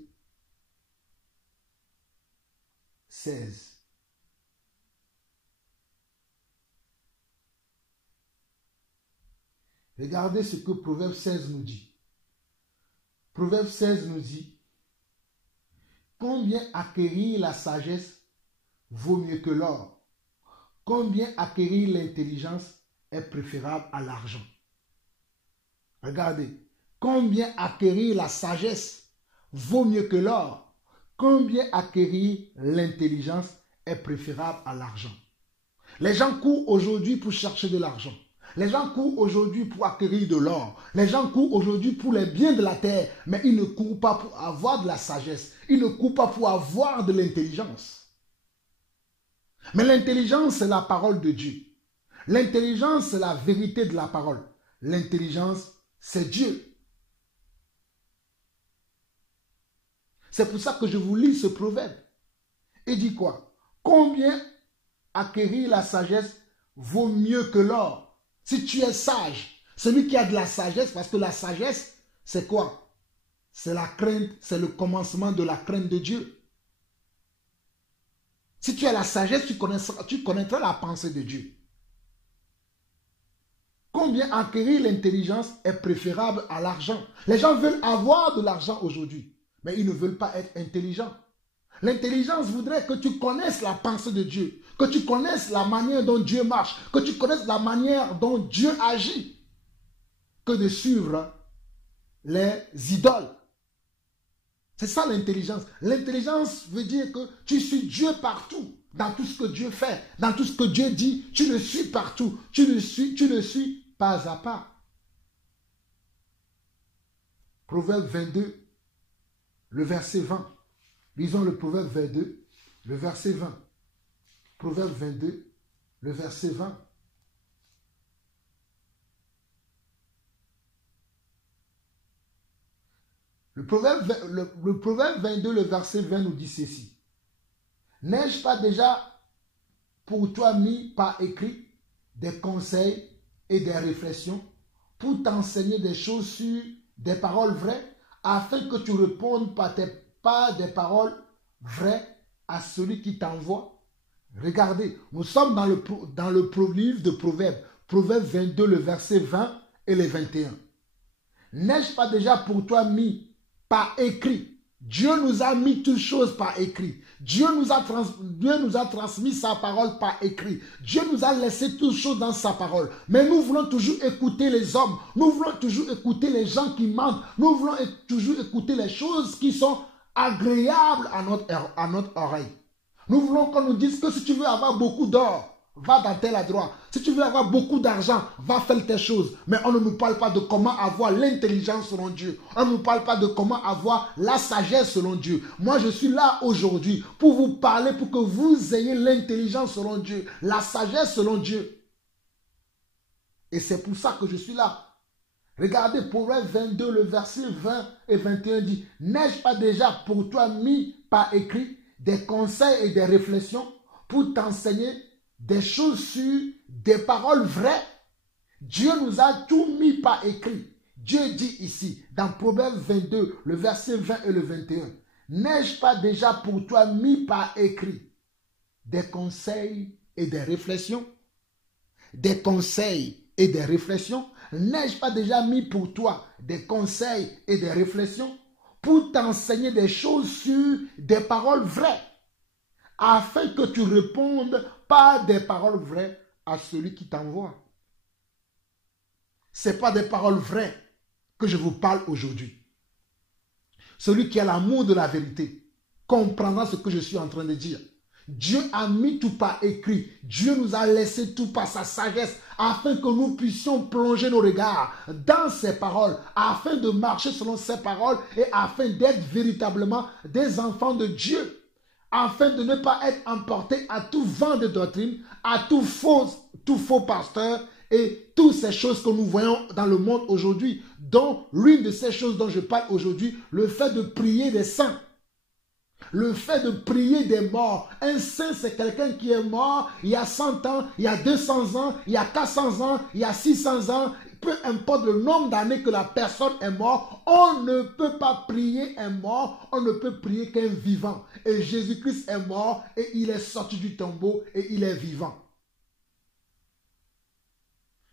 16. Regardez ce que Proverbe 16 nous dit. Proverbe 16 nous dit, combien acquérir la sagesse vaut mieux que l'or. Combien acquérir l'intelligence est préférable à l'argent. Regardez, combien acquérir la sagesse vaut mieux que l'or. Combien acquérir l'intelligence est préférable à l'argent. Les gens courent aujourd'hui pour chercher de l'argent. Les gens courent aujourd'hui pour acquérir de l'or. Les gens courent aujourd'hui pour les biens de la terre. Mais ils ne courent pas pour avoir de la sagesse. Ils ne courent pas pour avoir de l'intelligence. Mais l'intelligence, c'est la parole de Dieu. L'intelligence, c'est la vérité de la parole. L'intelligence, c'est Dieu. C'est pour ça que je vous lis ce proverbe. Il dit quoi? Combien acquérir la sagesse vaut mieux que l'or? Si tu es sage, celui qui a de la sagesse, parce que la sagesse, c'est quoi? C'est la crainte, c'est le commencement de la crainte de Dieu. Si tu as la sagesse, tu connaîtras la pensée de Dieu. Combien acquérir l'intelligence est préférable à l'argent? Les gens veulent avoir de l'argent aujourd'hui, mais ils ne veulent pas être intelligents. L'intelligence voudrait que tu connaisses la pensée de Dieu, que tu connaisses la manière dont Dieu marche, que tu connaisses la manière dont Dieu agit, que de suivre les idoles. C'est ça l'intelligence. L'intelligence veut dire que tu suis Dieu partout, dans tout ce que Dieu fait, dans tout ce que Dieu dit, tu le suis partout, tu le suis pas à pas. Proverbe 22, le verset 20. Lisons le Proverbe 22, le verset 20. Proverbe 22, le verset 20. Le Proverbe 22, le verset 20 nous dit ceci. N'ai-je pas déjà pour toi mis par écrit des conseils et des réflexions pour t'enseigner des choses sur des paroles vraies, afin que tu répondes par des paroles vraies à celui qui t'envoie? Regardez, nous sommes dans le livre de Proverbes, Proverbe 22, le verset 20 et le 21. N'ai-je pas déjà pour toi mis par écrit? Dieu nous a mis toutes choses par écrit. Dieu nous a transmis sa parole par écrit. Dieu nous a laissé toutes choses dans sa parole. Mais nous voulons toujours écouter les hommes. Nous voulons toujours écouter les gens qui mentent. Nous voulons toujours écouter les choses qui sont agréables à notre oreille. Nous voulons qu'on nous dise que si tu veux avoir beaucoup d'or, va dans tel endroit. Si tu veux avoir beaucoup d'argent, va faire tes choses. Mais on ne nous parle pas de comment avoir l'intelligence selon Dieu. On ne nous parle pas de comment avoir la sagesse selon Dieu. Moi, je suis là aujourd'hui pour vous parler, pour que vous ayez l'intelligence selon Dieu, la sagesse selon Dieu. Et c'est pour ça que je suis là. Regardez, Proverbe 22, le verset 20 et 21 dit, « N'ai-je pas déjà pour toi mis par écrit des conseils et des réflexions pour t'enseigner des choses sur des paroles vraies? » Dieu nous a tout mis par écrit. Dieu dit ici, dans Proverbe 22, le verset 20 et le 21, « N'ai-je pas déjà pour toi mis par écrit des conseils et des réflexions? » Des conseils et des réflexions. N'ai-je pas déjà mis pour toi des conseils et des réflexions pour t'enseigner des choses sur des paroles vraies, afin que tu répondes par des paroles vraies à celui qui t'envoie? Ce n'est pas des paroles vraies que je vous parle aujourd'hui. Celui qui a l'amour de la vérité comprendra ce que je suis en train de dire. Dieu a mis tout par écrit. Dieu nous a laissé tout par sa sagesse, afin que nous puissions plonger nos regards dans ses paroles, afin de marcher selon ses paroles et afin d'être véritablement des enfants de Dieu, afin de ne pas être emportés à tout vent de doctrine, à tout faux pasteur et toutes ces choses que nous voyons dans le monde aujourd'hui, dont l'une de ces choses dont je parle aujourd'hui, le fait de prier des saints. Le fait de prier des morts. Un saint, c'est quelqu'un qui est mort il y a 100 ans, il y a 200 ans, il y a 400 ans, il y a 600 ans. Peu importe le nombre d'années que la personne est morte, on ne peut pas prier un mort, on ne peut prier qu'un vivant. Et Jésus-Christ est mort et il est sorti du tombeau et il est vivant.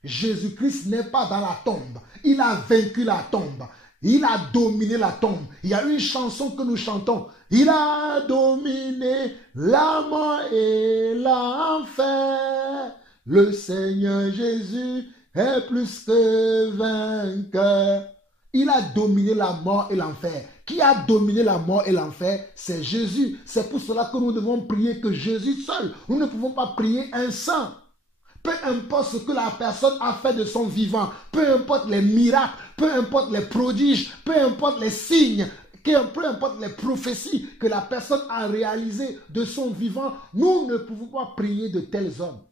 Jésus-Christ n'est pas dans la tombe. Il a vaincu la tombe. Il a dominé la tombe. Il y a une chanson que nous chantons. Il a dominé la mort et l'enfer. Le Seigneur Jésus est plus que vainqueur. Il a dominé la mort et l'enfer. Qui a dominé la mort et l'enfer? C'est Jésus. C'est pour cela que nous devons prier que Jésus seul. Nous ne pouvons pas prier un saint. peu importe ce que la personne a fait de son vivant, peu importe les miracles, peu importe les prodiges, peu importe les signes, peu importe les prophéties que la personne a réalisées de son vivant, nous ne pouvons pas prier de tels hommes.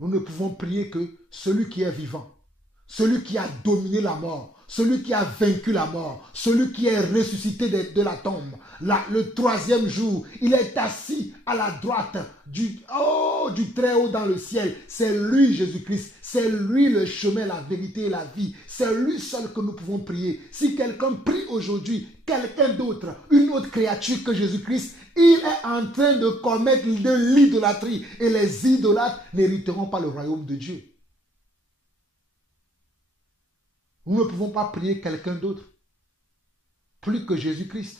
Nous ne pouvons prier que celui qui est vivant, celui qui a dominé la mort, celui qui a vaincu la mort, celui qui est ressuscité de la tombe. Le troisième jour, il est assis à la droite du Très-Haut dans le ciel. C'est lui, Jésus-Christ. C'est lui le chemin, la vérité et la vie. C'est lui seul que nous pouvons prier. Si quelqu'un prie aujourd'hui, quelqu'un d'autre, une autre créature que Jésus-Christ, il est en train de commettre de l'idolâtrie. Et les idolâtres n'hériteront pas le royaume de Dieu. Nous ne pouvons pas prier quelqu'un d'autre plus que Jésus-Christ.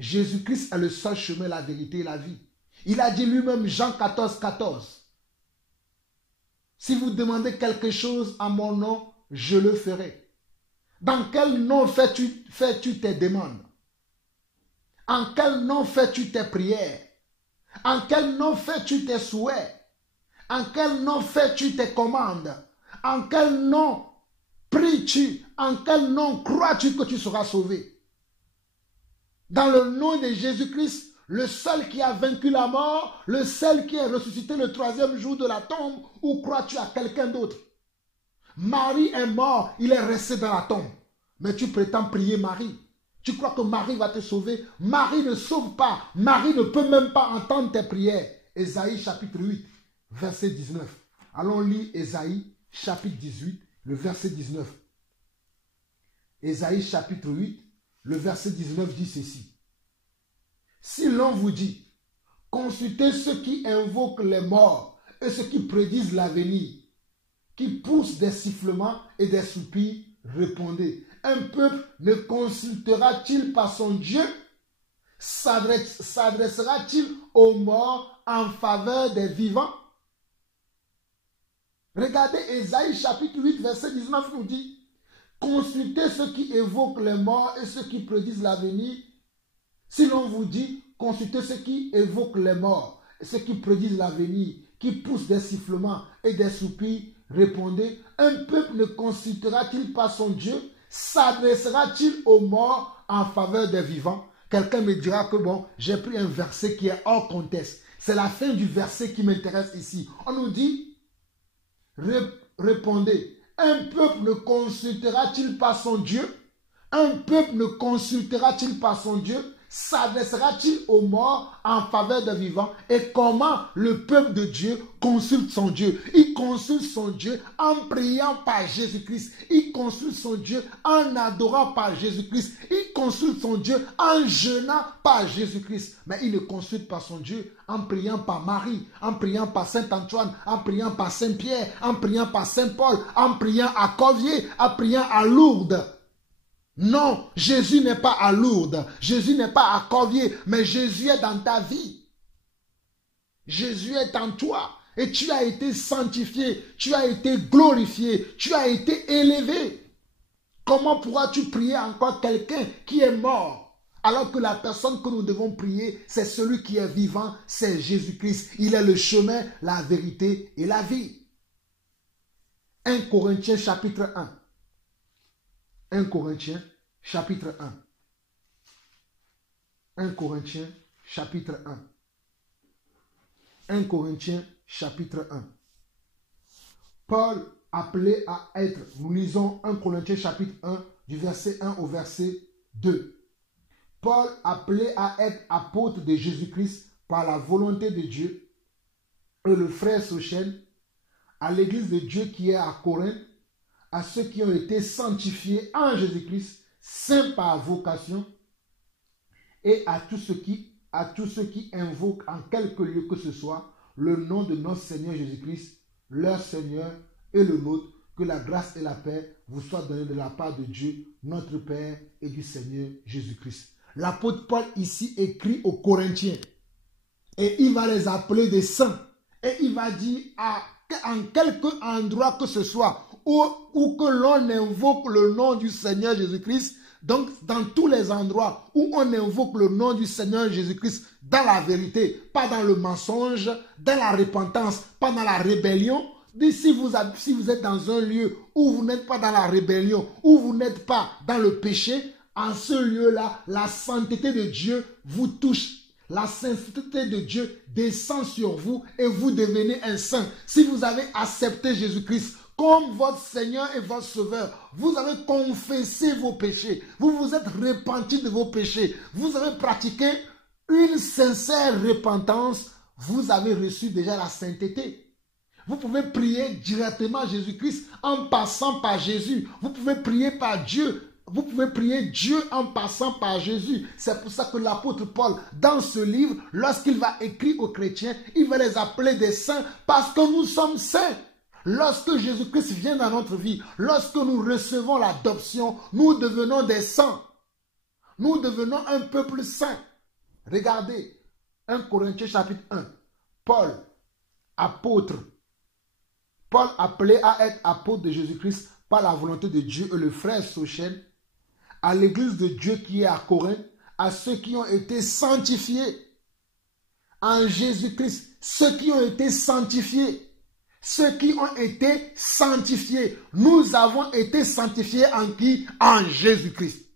Jésus-Christ est le seul chemin, la vérité et la vie. Il a dit lui-même, Jean 14, 14. Si vous demandez quelque chose à mon nom, je le ferai. Dans quel nom fais-tu tes demandes? En quel nom fais-tu tes prières? En quel nom fais-tu tes souhaits? En quel nom fais-tu tes commandes? En quel nom pries-tu? En quel nom crois-tu que tu seras sauvé? Dans le nom de Jésus-Christ, le seul qui a vaincu la mort, le seul qui est ressuscité le troisième jour de la tombe, ou crois-tu à quelqu'un d'autre? Marie est mort, il est resté dans la tombe. Mais tu prétends prier Marie. Tu crois que Marie va te sauver? Marie ne sauve pas. Marie ne peut même pas entendre tes prières. Ésaïe chapitre 8, verset 19. Allons lire Ésaïe chapitre 18, le verset 19. Ésaïe chapitre 8, le verset 19 dit ceci. Si l'on vous dit, consultez ceux qui invoquent les morts et ceux qui prédisent l'avenir, qui poussent des sifflements et des soupirs, répondez. Un peuple ne consultera-t-il pas son Dieu? S'adressera-t-il aux morts en faveur des vivants? Regardez, Ésaïe chapitre 8, verset 19 nous dit, consultez ceux qui évoquent les morts et ceux qui prédisent l'avenir. Si l'on vous dit, consultez ceux qui évoquent les morts et ceux qui prédisent l'avenir, qui poussent des sifflements et des soupirs, répondez, un peuple ne consultera-t-il pas son Dieu? S'adressera-t-il aux morts en faveur des vivants? Quelqu'un me dira que bon, j'ai pris un verset qui est hors contexte. C'est la fin du verset qui m'intéresse ici. On nous dit, répondez, un peuple ne consultera-t-il pas son Dieu? Un peuple ne consultera-t-il pas son Dieu? S'adressera-t-il aux morts en faveur des vivants? Et comment le peuple de Dieu consulte son Dieu? Il consulte son Dieu en priant par Jésus-Christ. Il consulte son Dieu en adorant par Jésus-Christ. Il consulte son Dieu en jeûnant par Jésus-Christ. Mais il ne consulte pas son Dieu en priant par Marie, en priant par Saint-Antoine, en priant par Saint-Pierre, en priant par Saint-Paul, en priant à Corvier, en priant à Lourdes. Non, Jésus n'est pas à Lourdes, Jésus n'est pas à Corvier, mais Jésus est dans ta vie. Jésus est en toi et tu as été sanctifié, tu as été glorifié, tu as été élevé. Comment pourras-tu prier encore quelqu'un qui est mort alors que la personne que nous devons prier, c'est celui qui est vivant, c'est Jésus-Christ. Il est le chemin, la vérité et la vie. 1 Corinthiens chapitre 1. 1 Corinthiens chapitre 1. 1 Corinthiens chapitre 1. 1 Corinthiens chapitre 1. Paul appelé à être, nous lisons 1 Corinthiens chapitre 1 du verset 1 au verset 2. Paul appelé à être apôtre de Jésus-Christ par la volonté de Dieu, et le frère Sochène, à l'église de Dieu qui est à Corinthe, à ceux qui ont été sanctifiés en Jésus-Christ, saints par vocation, et à tous ceux qui invoquent en quelque lieu que ce soit le nom de notre Seigneur Jésus-Christ, leur Seigneur et le nôtre, que la grâce et la paix vous soient données de la part de Dieu, notre Père, et du Seigneur Jésus-Christ. L'apôtre Paul ici écrit aux Corinthiens, et il va les appeler des saints, et il va dire en quelque endroit que ce soit, où que l'on invoque le nom du Seigneur Jésus-Christ, Donc, dans tous les endroits où on invoque le nom du Seigneur Jésus-Christ dans la vérité, pas dans le mensonge, dans la repentance, pas dans la rébellion, si vous êtes dans un lieu où vous n'êtes pas dans la rébellion, où vous n'êtes pas dans le péché, en ce lieu-là, la sainteté de Dieu vous touche. La sainteté de Dieu descend sur vous et vous devenez un saint. Si vous avez accepté Jésus-Christ comme votre Seigneur et votre Sauveur, vous avez confessé vos péchés, vous vous êtes repenti de vos péchés, vous avez pratiqué une sincère repentance, vous avez reçu déjà la sainteté. Vous pouvez prier directement à Jésus-Christ en passant par Jésus. Vous pouvez prier par Dieu. Vous pouvez prier Dieu en passant par Jésus. C'est pour ça que l'apôtre Paul, dans ce livre, lorsqu'il va écrire aux chrétiens, il va les appeler des saints parce que nous sommes saints. Lorsque Jésus-Christ vient dans notre vie, lorsque nous recevons l'adoption, nous devenons des saints. Nous devenons un peuple saint. Regardez, 1 Corinthiens chapitre 1. Paul, apôtre. Paul appelé à être apôtre de Jésus-Christ par la volonté de Dieu et le frère Sochène, à l'église de Dieu qui est à Corinthe, à ceux qui ont été sanctifiés en Jésus-Christ, ceux qui ont été sanctifiés. Ceux qui ont été sanctifiés. Nous avons été sanctifiés en qui? En Jésus-Christ.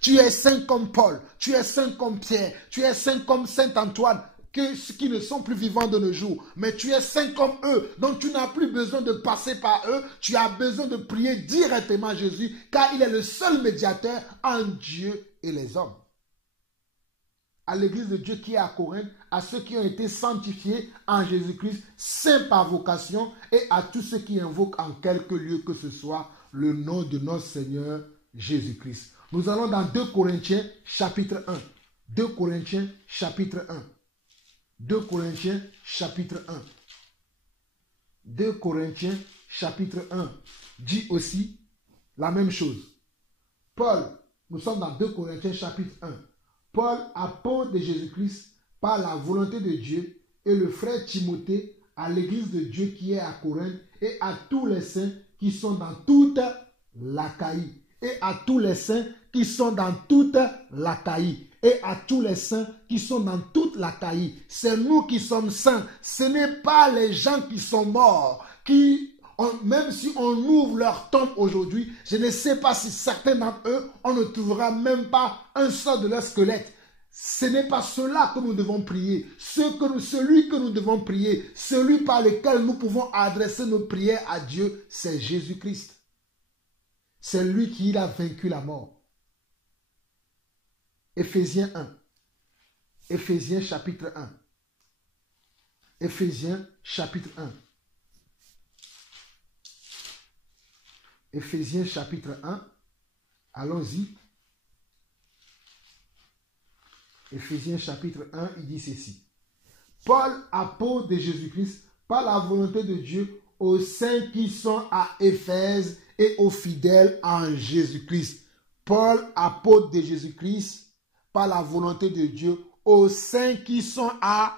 Tu es saint comme Paul, tu es saint comme Pierre, tu es saint comme Saint Antoine, qui ne sont plus vivants de nos jours. Mais tu es saint comme eux, donc tu n'as plus besoin de passer par eux, tu as besoin de prier directement à Jésus, car il est le seul médiateur entre Dieu et les hommes. À l'église de Dieu qui est à Corinthe, à ceux qui ont été sanctifiés en Jésus-Christ, saints par vocation, et à tous ceux qui invoquent en quelque lieu que ce soit le nom de notre Seigneur Jésus-Christ. Nous allons dans 2 Corinthiens chapitre 1. 2 Corinthiens chapitre 1. 2 Corinthiens chapitre 1. 2 Corinthiens chapitre 1 dit aussi la même chose. Paul, nous sommes dans 2 Corinthiens chapitre 1. Paul, apôtre de Jésus-Christ, par la volonté de Dieu, et le frère Timothée à l'église de Dieu qui est à Corinthe, et à tous les saints qui sont dans toute l'Achaïe. Et à tous les saints qui sont dans toute l'Achaïe. Et à tous les saints qui sont dans toute l'Achaïe. C'est nous qui sommes saints. Ce n'est pas les gens qui sont morts, même si on ouvre leur tombe aujourd'hui, je ne sais pas si certains d'entre eux, on ne trouvera même pas un seul de leur squelette. Ce n'est pas cela que nous devons prier. Celui que nous devons prier, celui par lequel nous pouvons adresser nos prières à Dieu, c'est Jésus-Christ. C'est lui qui a vaincu la mort. Éphésiens 1. Éphésiens chapitre 1. Éphésiens chapitre 1. Éphésiens chapitre 1. Allons-y. Éphésiens chapitre 1, il dit ceci. Paul, apôtre de Jésus-Christ, par la volonté de Dieu, aux saints qui sont à Éphèse et aux fidèles en Jésus-Christ. Paul, apôtre de Jésus-Christ, par la volonté de Dieu, aux saints qui sont à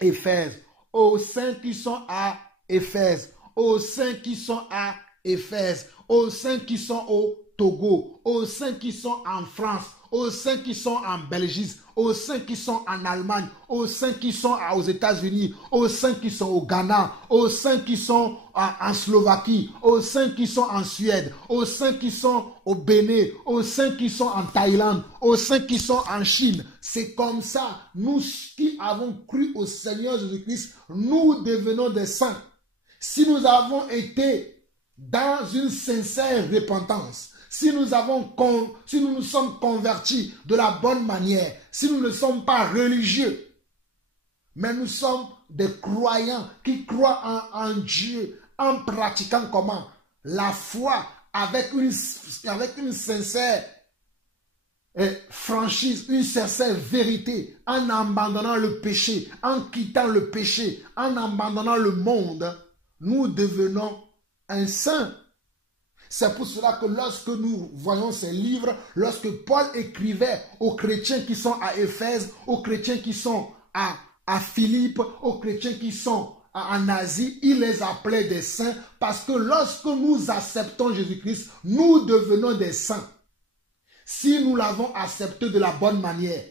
Éphèse, aux saints qui sont à Éphèse, aux saints qui sont à Éphèse, aux saints qui sont au Togo, aux saints qui sont en France, aux saints qui sont en Belgique, aux saints qui sont en Allemagne, aux saints qui sont aux États-Unis, aux saints qui sont au Ghana, aux saints qui sont en Slovaquie, aux saints qui sont en Suède, aux saints qui sont au Bénin, aux saints qui sont en Thaïlande, aux saints qui sont en Chine. C'est comme ça, nous qui avons cru au Seigneur Jésus-Christ, nous devenons des saints. Si nous avons été dans une sincère repentance, si nous nous sommes convertis de la bonne manière, si nous ne sommes pas religieux, mais nous sommes des croyants qui croient en Dieu, en pratiquant comment? La foi avec une sincère franchise, une sincère vérité, en abandonnant le péché, en quittant le péché, en abandonnant le monde, nous devenons un saint. C'est pour cela que lorsque nous voyons ces livres, lorsque Paul écrivait aux chrétiens qui sont à Éphèse, aux chrétiens qui sont à Philippe, aux chrétiens qui sont en Asie, il les appelait des saints parce que lorsque nous acceptons Jésus-Christ, nous devenons des saints. si nous l'avons accepté de la bonne manière.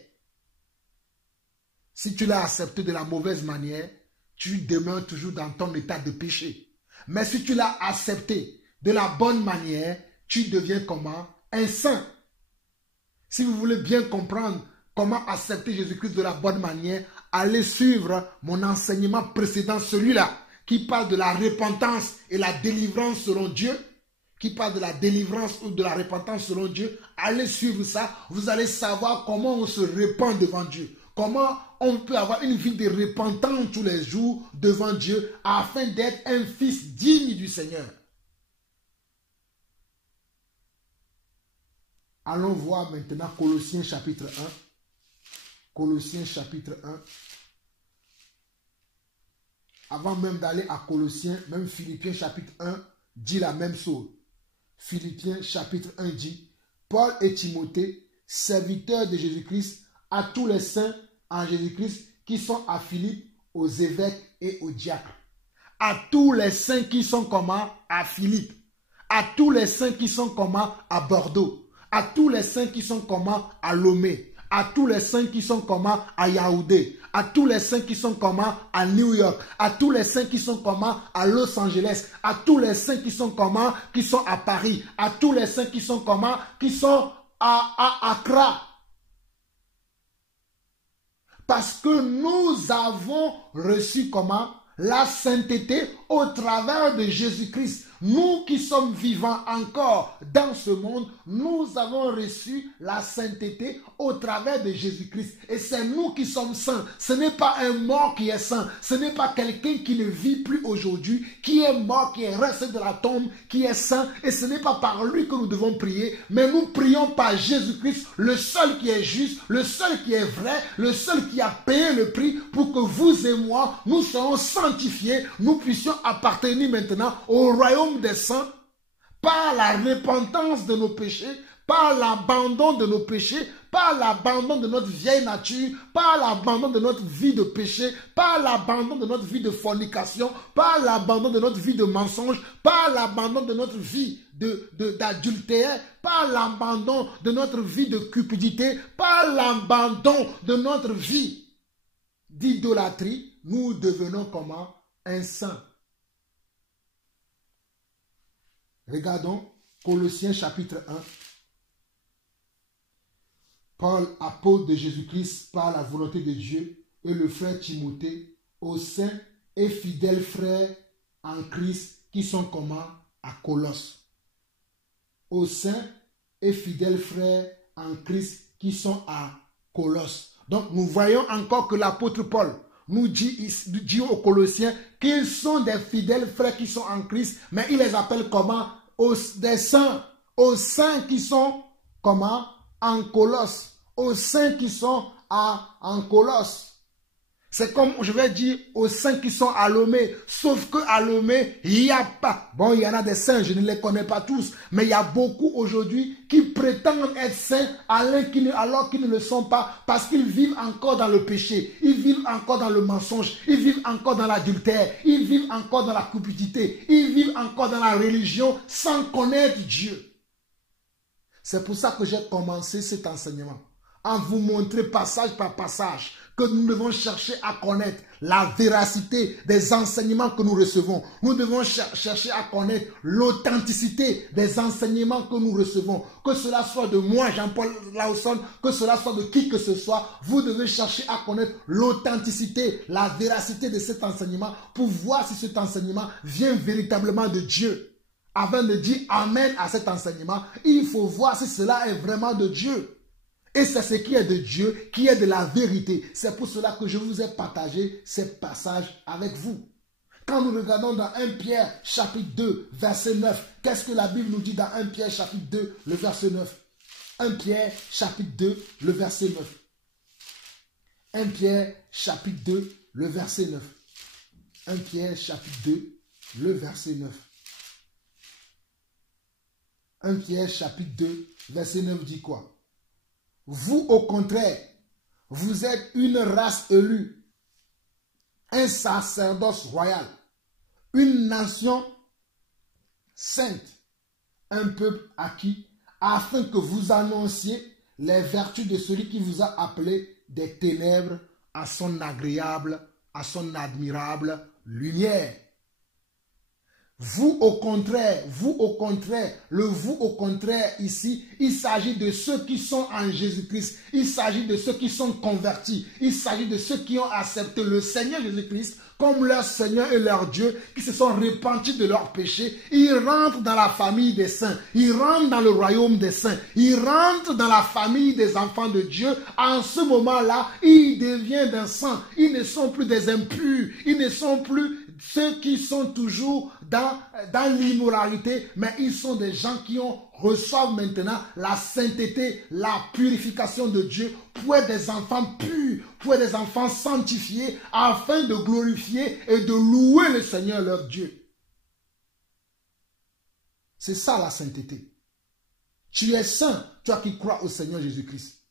Si tu l'as accepté de la mauvaise manière, tu demeures toujours dans ton état de péché. Mais si tu l'as accepté de la bonne manière, tu deviens comment? Un saint. Si vous voulez bien comprendre comment accepter Jésus-Christ de la bonne manière, allez suivre mon enseignement précédent, celui-là, qui parle de la repentance et la délivrance selon Dieu, qui parle de la délivrance ou de la repentance selon Dieu. Allez suivre ça, vous allez savoir comment on se repent devant Dieu. Comment on peut avoir une vie de repentance tous les jours devant Dieu afin d'être un fils digne du Seigneur. Allons voir maintenant Colossiens chapitre 1. Colossiens chapitre 1. Avant même d'aller à Colossiens, même Philippiens chapitre 1 dit la même chose. Philippiens chapitre 1 dit, Paul et Timothée, serviteurs de Jésus-Christ, à tous les saints en Jésus-Christ qui sont à Philippe, aux évêques et aux diacres. À tous les saints qui sont comment? À Philippe. À tous les saints qui sont comment? À Bordeaux. À tous les saints qui sont comment? À Lomé. À tous les saints qui sont comment? À Yaoundé. À tous les saints qui sont comment? À New York. À tous les saints qui sont comment? À Los Angeles. À tous les saints qui sont comment? Qui sont à Paris. À tous les saints qui sont comment? Qui sont à Accra. Parce que nous avons reçu comment? La sainteté au travers de Jésus-Christ. Nous qui sommes vivants encore dans ce monde, nous avons reçu la sainteté au travers de Jésus-Christ. Et c'est nous qui sommes saints. Ce n'est pas un mort qui est saint. Ce n'est pas quelqu'un qui ne vit plus aujourd'hui, qui est mort, qui est resté de la tombe, qui est saint. Et ce n'est pas par lui que nous devons prier, mais nous prions par Jésus-Christ, le seul qui est juste, le seul qui est vrai, le seul qui a payé le prix pour que vous et moi, nous soyons sanctifiés, nous puissions appartenir maintenant au royaume des saints, par la repentance de nos péchés, par l'abandon de nos péchés, par l'abandon de notre vieille nature, par l'abandon de notre vie de péché, par l'abandon de notre vie de fornication, par l'abandon de notre vie de mensonge, par l'abandon de notre vie d'adultère, par l'abandon de notre vie de cupidité, par l'abandon de notre vie d'idolâtrie, nous devenons comment? Un saint. Regardons Colossiens chapitre 1. Paul, apôtre de Jésus-Christ par la volonté de Dieu, et le frère Timothée, aux saints et fidèles frères en Christ qui sont comment? À Colosse. Aux saints et fidèles frères en Christ qui sont à Colosse. Donc nous voyons encore que l'apôtre Paul nous dit aux Colossiens qu'ils sont des fidèles frères qui sont en Christ, mais il les appelle comment? Des saints, aux saints qui sont comment? En Colosse, aux saints qui sont en Colosse. C'est comme, je vais dire, aux saints qui sont à Lomé. Sauf qu'à Lomé, il n'y a pas. Bon, il y en a des saints, je ne les connais pas tous. Mais il y a beaucoup aujourd'hui qui prétendent être saints alors qu'ils ne le sont pas. Parce qu'ils vivent encore dans le péché. Ils vivent encore dans le mensonge. Ils vivent encore dans l'adultère. Ils vivent encore dans la cupidité. Ils vivent encore dans la religion sans connaître Dieu. C'est pour ça que j'ai commencé cet enseignement. En vous montrer passage par passage que nous devons chercher à connaître la véracité des enseignements que nous recevons. Nous devons chercher à connaître l'authenticité des enseignements que nous recevons. Que cela soit de moi, Jean-Paul Lawson, que cela soit de qui que ce soit, vous devez chercher à connaître l'authenticité, la véracité de cet enseignement pour voir si cet enseignement vient véritablement de Dieu. Avant de dire Amen à cet enseignement, il faut voir si cela est vraiment de Dieu. Et c'est ce qui est de Dieu, qui est de la vérité. C'est pour cela que je vous ai partagé ces passages avec vous. Quand nous regardons dans 1 Pierre chapitre 2, verset 9, qu'est-ce que la Bible nous dit dans 1 Pierre chapitre 2, le verset 9? 1 Pierre chapitre 2, le verset 9. 1 Pierre chapitre 2, le verset 9. 1 Pierre chapitre 2, le verset 9. 1 Pierre chapitre 2, verset 9 dit quoi? Vous, au contraire, vous êtes une race élue, un sacerdoce royal, une nation sainte, un peuple acquis, afin que vous annonciez les vertus de celui qui vous a appelé des ténèbres à son agréable, à son admirable lumière. Vous au contraire, le vous au contraire ici, il s'agit de ceux qui sont en Jésus-Christ, il s'agit de ceux qui sont convertis, il s'agit de ceux qui ont accepté le Seigneur Jésus-Christ comme leur Seigneur et leur Dieu, qui se sont repentis de leurs péchés. Ils rentrent dans la famille des saints, ils rentrent dans le royaume des saints, ils rentrent dans la famille des enfants de Dieu. En ce moment-là, ils deviennent d'un sang, ils ne sont plus des impurs, ils ne sont plus ceux qui sont toujours dans l'immoralité, mais ils sont des gens qui reçoivent maintenant la sainteté, la purification de Dieu pour être des enfants purs, pour être des enfants sanctifiés, afin de glorifier et de louer le Seigneur leur Dieu. C'est ça la sainteté. Tu es saint, toi qui crois au Seigneur Jésus-Christ.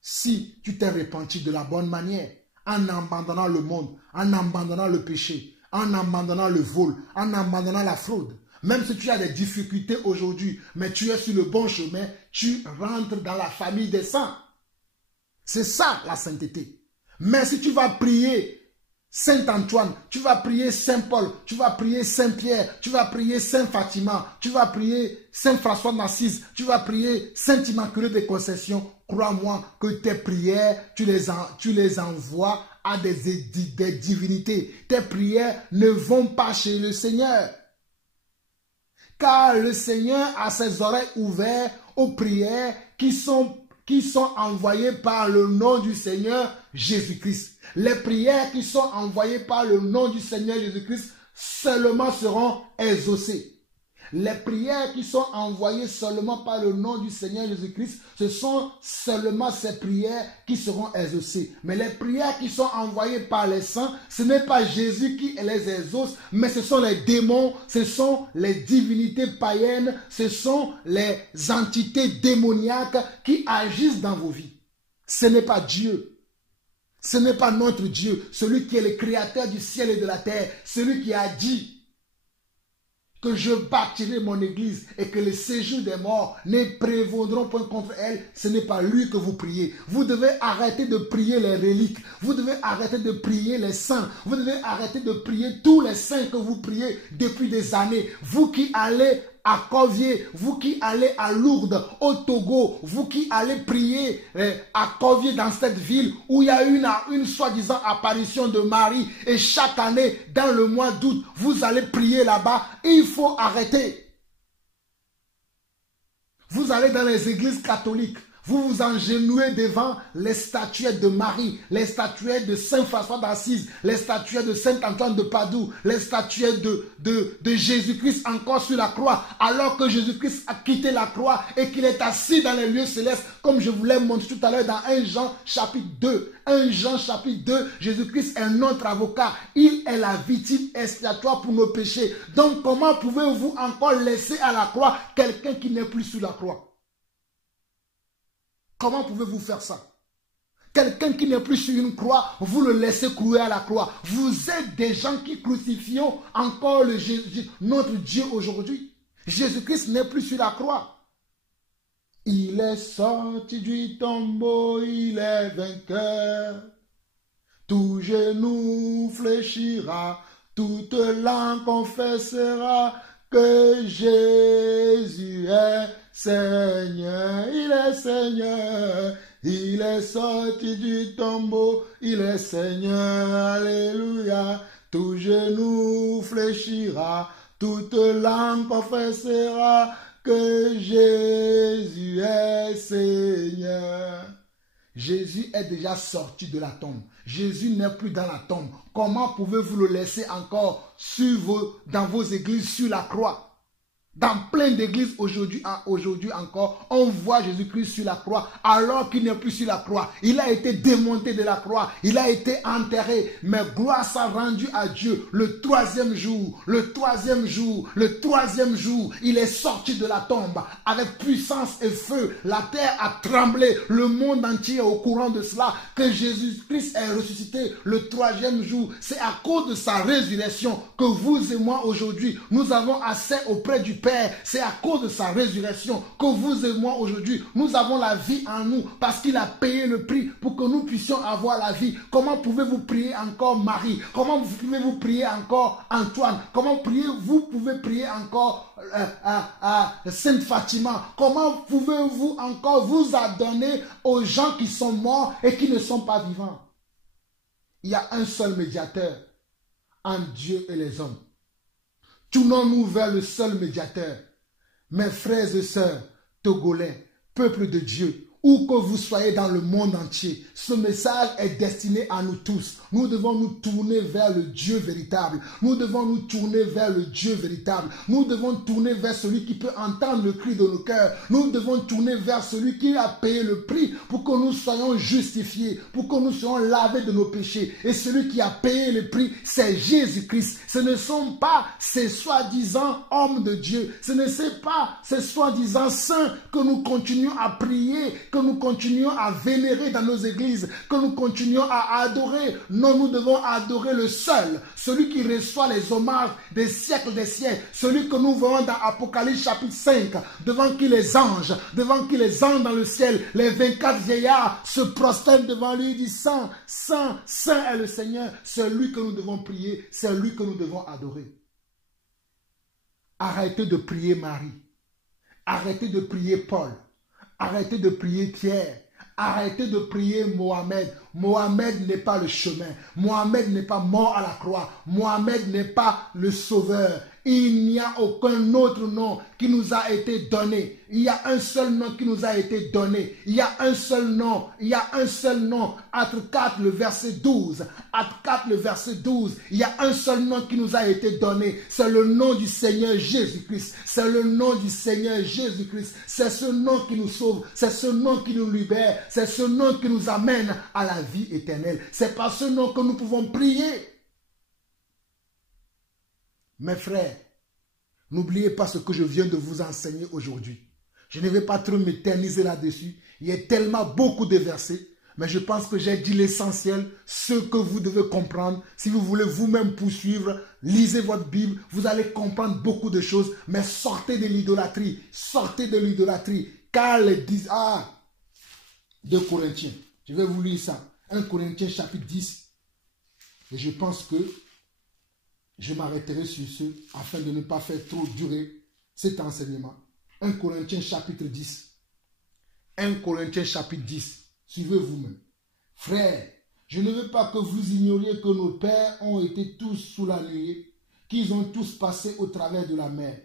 Si tu t'es repenti de la bonne manière, en abandonnant le monde, en abandonnant le péché, en abandonnant le vol, en abandonnant la fraude. Même si tu as des difficultés aujourd'hui, mais tu es sur le bon chemin, tu rentres dans la famille des saints. C'est ça la sainteté. Mais si tu vas prier Saint Antoine, tu vas prier Saint Paul, tu vas prier Saint Pierre, tu vas prier Saint Fatima, tu vas prier Saint François d'Assise, tu vas prier Saint Immaculée de Conception, crois-moi que tes prières, tu les envoies à des divinités. Tes prières ne vont pas chez le Seigneur. Car le Seigneur a ses oreilles ouvertes aux prières qui sont envoyées par le nom du Seigneur Jésus-Christ. Les prières qui sont envoyées par le nom du Seigneur Jésus-Christ seulement seront exaucées. Les prières qui sont envoyées seulement par le nom du Seigneur Jésus-Christ, ce sont seulement ces prières qui seront exaucées. Mais les prières qui sont envoyées par les saints, ce n'est pas Jésus qui les exauce, mais ce sont les démons, ce sont les divinités païennes, ce sont les entités démoniaques qui agissent dans vos vies. Ce n'est pas Dieu. Ce n'est pas notre Dieu, celui qui est le créateur du ciel et de la terre, celui qui a dit que je bâtirai mon église et que les séjours des morts ne prévaudront point contre elle. Ce n'est pas lui que vous priez. Vous devez arrêter de prier les reliques. Vous devez arrêter de prier les saints. Vous devez arrêter de prier tous les saints que vous priez depuis des années. Vous qui allez à Corvier, vous qui allez à Lourdes, au Togo, vous qui allez prier à Corvier dans cette ville où il y a une soi-disant apparition de Marie, et chaque année, dans le mois d'août, vous allez prier là-bas. Il faut arrêter. Vous allez dans les églises catholiques, vous vous engenouez devant les statuettes de Marie, les statuettes de Saint François d'Assise, les statuettes de Saint Antoine de Padoue, les statuettes de Jésus-Christ encore sur la croix, alors que Jésus-Christ a quitté la croix et qu'il est assis dans les lieux célestes, comme je vous l'ai montré tout à l'heure dans 1 Jean chapitre 2. 1 Jean chapitre 2, Jésus-Christ est notre avocat. Il est la victime expiatoire pour nos péchés. Donc comment pouvez-vous encore laisser à la croix quelqu'un qui n'est plus sur la croix? Comment pouvez-vous faire ça? Quelqu'un qui n'est plus sur une croix, vous le laissez courir à la croix. Vous êtes des gens qui crucifient encore notre Dieu aujourd'hui. Jésus-Christ n'est plus sur la croix. Il est sorti du tombeau, il est vainqueur. Tout genou fléchira, toute langue confessera que Jésus est Seigneur, il est Seigneur, il est sorti du tombeau, il est Seigneur, alléluia. Tout genou fléchira, toute langue confessera que Jésus est Seigneur. Jésus est déjà sorti de la tombe. Jésus n'est plus dans la tombe. Comment pouvez-vous le laisser encore dans vos églises sur la croix? Dans plein d'églises aujourd'hui encore, on voit Jésus-Christ sur la croix alors qu'il n'est plus sur la croix. Il a été démonté de la croix, il a été enterré, mais gloire soit rendue à Dieu. Le troisième jour, il est sorti de la tombe avec puissance et feu. La terre a tremblé, le monde entier est au courant de cela, que Jésus-Christ est ressuscité le troisième jour. C'est à cause de sa résurrection que vous et moi aujourd'hui, nous avons accès auprès du Père Père. C'est à cause de sa résurrection que vous et moi aujourd'hui, nous avons la vie en nous parce qu'il a payé le prix pour que nous puissions avoir la vie. Comment pouvez-vous prier encore Marie? Comment pouvez-vous prier encore Antoine? Comment vous pouvez prier encore Sainte Fatima? Comment pouvez-vous encore vous adonner aux gens qui sont morts et qui ne sont pas vivants? Il y a un seul médiateur entre Dieu et les hommes. Tournons-nous vers le seul médiateur. Mes frères et sœurs, Togolais, peuple de Dieu, où que vous soyez dans le monde entier, ce message est destiné à nous tous. Nous devons nous tourner vers le Dieu véritable. Nous devons nous tourner vers le Dieu véritable. Nous devons tourner vers celui qui peut entendre le cri de nos cœurs. Nous devons tourner vers celui qui a payé le prix pour que nous soyons justifiés, pour que nous soyons lavés de nos péchés. Et celui qui a payé le prix, c'est Jésus-Christ. Ce ne sont pas ces soi-disant hommes de Dieu. Ce ne sont pas ces soi-disant saints que nous continuons à prier, que nous continuons à vénérer dans nos églises, que nous continuons à adorer. Non, nous devons adorer le seul, celui qui reçoit les hommages des siècles, celui que nous voyons dans Apocalypse chapitre 5, devant qui les anges dans le ciel, les 24 vieillards se prosternent devant lui et disent Saint, Saint, Saint est le Seigneur. C'est lui que nous devons prier, c'est lui que nous devons adorer. Arrêtez de prier Marie, arrêtez de prier Paul, arrêtez de prier Pierre. Arrêtez de prier Mohamed. Mohamed n'est pas le chemin. Mohamed n'est pas mort à la croix. Mohamed n'est pas le sauveur. Il n'y a aucun autre nom qui nous a été donné. Il y a un seul nom qui nous a été donné. Il y a un seul nom. Il y a un seul nom. Acte 4, le verset 12. Acte 4, le verset 12. Il y a un seul nom qui nous a été donné. C'est le nom du Seigneur Jésus-Christ. C'est le nom du Seigneur Jésus-Christ. C'est ce nom qui nous sauve. C'est ce nom qui nous libère. C'est ce nom qui nous amène à la vie éternelle. C'est par ce nom que nous pouvons prier. Mes frères, n'oubliez pas ce que je viens de vous enseigner aujourd'hui. Je ne vais pas trop m'éterniser là-dessus. Il y a tellement beaucoup de versets, mais je pense que j'ai dit l'essentiel, ce que vous devez comprendre. Si vous voulez vous-même poursuivre, lisez votre Bible, vous allez comprendre beaucoup de choses, mais sortez de l'idolâtrie. Sortez de l'idolâtrie. Car les 2 Corinthiens, je vais vous lire ça. 1 Corinthiens chapitre 10. Et je pense que je m'arrêterai sur ce afin de ne pas faire trop durer cet enseignement. 1 Corinthiens chapitre 10. 1 Corinthiens chapitre 10. Suivez vous-même. Frères, je ne veux pas que vous ignoriez que nos pères ont été tous sous la nuée, qu'ils ont tous passé au travers de la mer,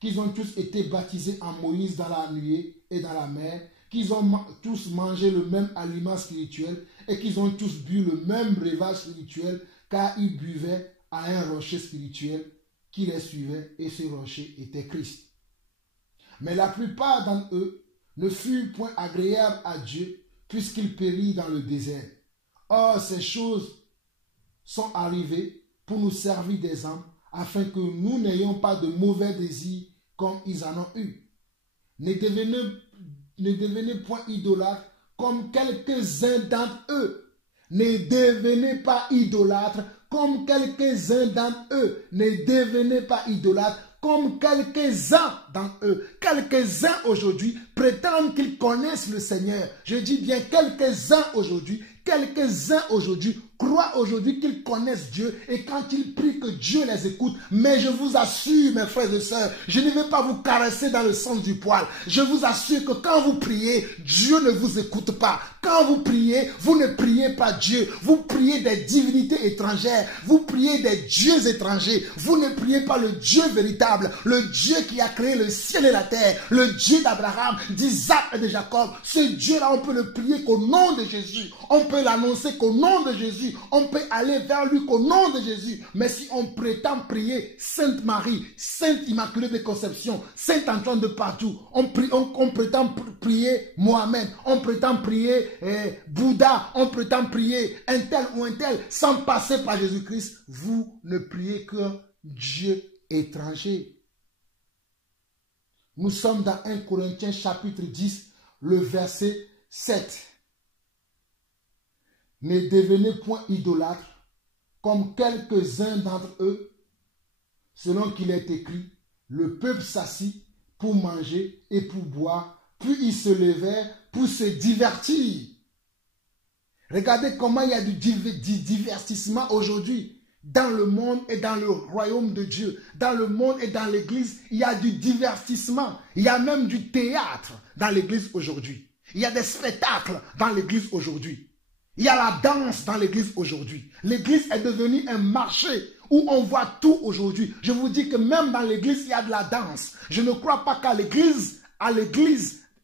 qu'ils ont tous été baptisés en Moïse dans la nuée et dans la mer, qu'ils ont tous mangé le même aliment spirituel et qu'ils ont tous bu le même breuvage spirituel, car ils buvaient à un rocher spirituel qui les suivait, et ce rocher était Christ. Mais la plupart d'entre eux ne furent point agréables à Dieu, puisqu'ils périrent dans le désert. Or, ces choses sont arrivées pour nous servir d'exemple, afin que nous n'ayons pas de mauvais désirs comme ils en ont eu. Ne devenez point idolâtres comme quelques-uns d'entre eux. Ne devenez pas idolâtres comme quelques-uns d'entre eux. Ne devenez pas idolâtres comme quelques-uns d'entre eux. Quelques-uns aujourd'hui prétendent qu'ils connaissent le Seigneur. Je dis bien quelques-uns aujourd'hui. Quelques-uns aujourd'hui croient aujourd'hui qu'ils connaissent Dieu et quand ils prient que Dieu les écoute. Mais je vous assure, mes frères et sœurs, je ne vais pas vous caresser dans le sens du poil. Je vous assure que quand vous priez, Dieu ne vous écoute pas. Quand vous priez, vous ne priez pas Dieu. Vous priez des divinités étrangères. Vous priez des dieux étrangers. Vous ne priez pas le Dieu véritable, le Dieu qui a créé le ciel et la terre, le Dieu d'Abraham, d'Isaac et de Jacob. Ce Dieu-là, on peut le prier qu'au nom de Jésus. On peut l'annoncer qu'au nom de Jésus. On peut aller vers lui qu'au nom de Jésus. Mais si on prétend prier Sainte Marie, Sainte Immaculée de Conception, Saint Antoine de Padoue, on prétend prier Mohamed, on prétend prier Bouddha, on prétend prier un tel ou un tel, sans passer par Jésus-Christ, vous ne priez que Dieu étranger. Nous sommes dans 1 Corinthiens chapitre 10, le verset 7. Ne devenez point idolâtres, comme quelques-uns d'entre eux, selon qu'il est écrit, Le peuple s'assit pour manger et pour boire, puis ils se levèrent pour se divertir. Regardez comment il y a du divertissement aujourd'hui. Dans le monde et dans le royaume de Dieu, dans le monde et dans l'église, il y a du divertissement. Il y a même du théâtre dans l'église aujourd'hui. Il y a des spectacles dans l'église aujourd'hui. Il y a la danse dans l'église aujourd'hui. L'église est devenue un marché où on voit tout aujourd'hui. Je vous dis que même dans l'église, il y a de la danse. Je ne crois pas qu'à l'église,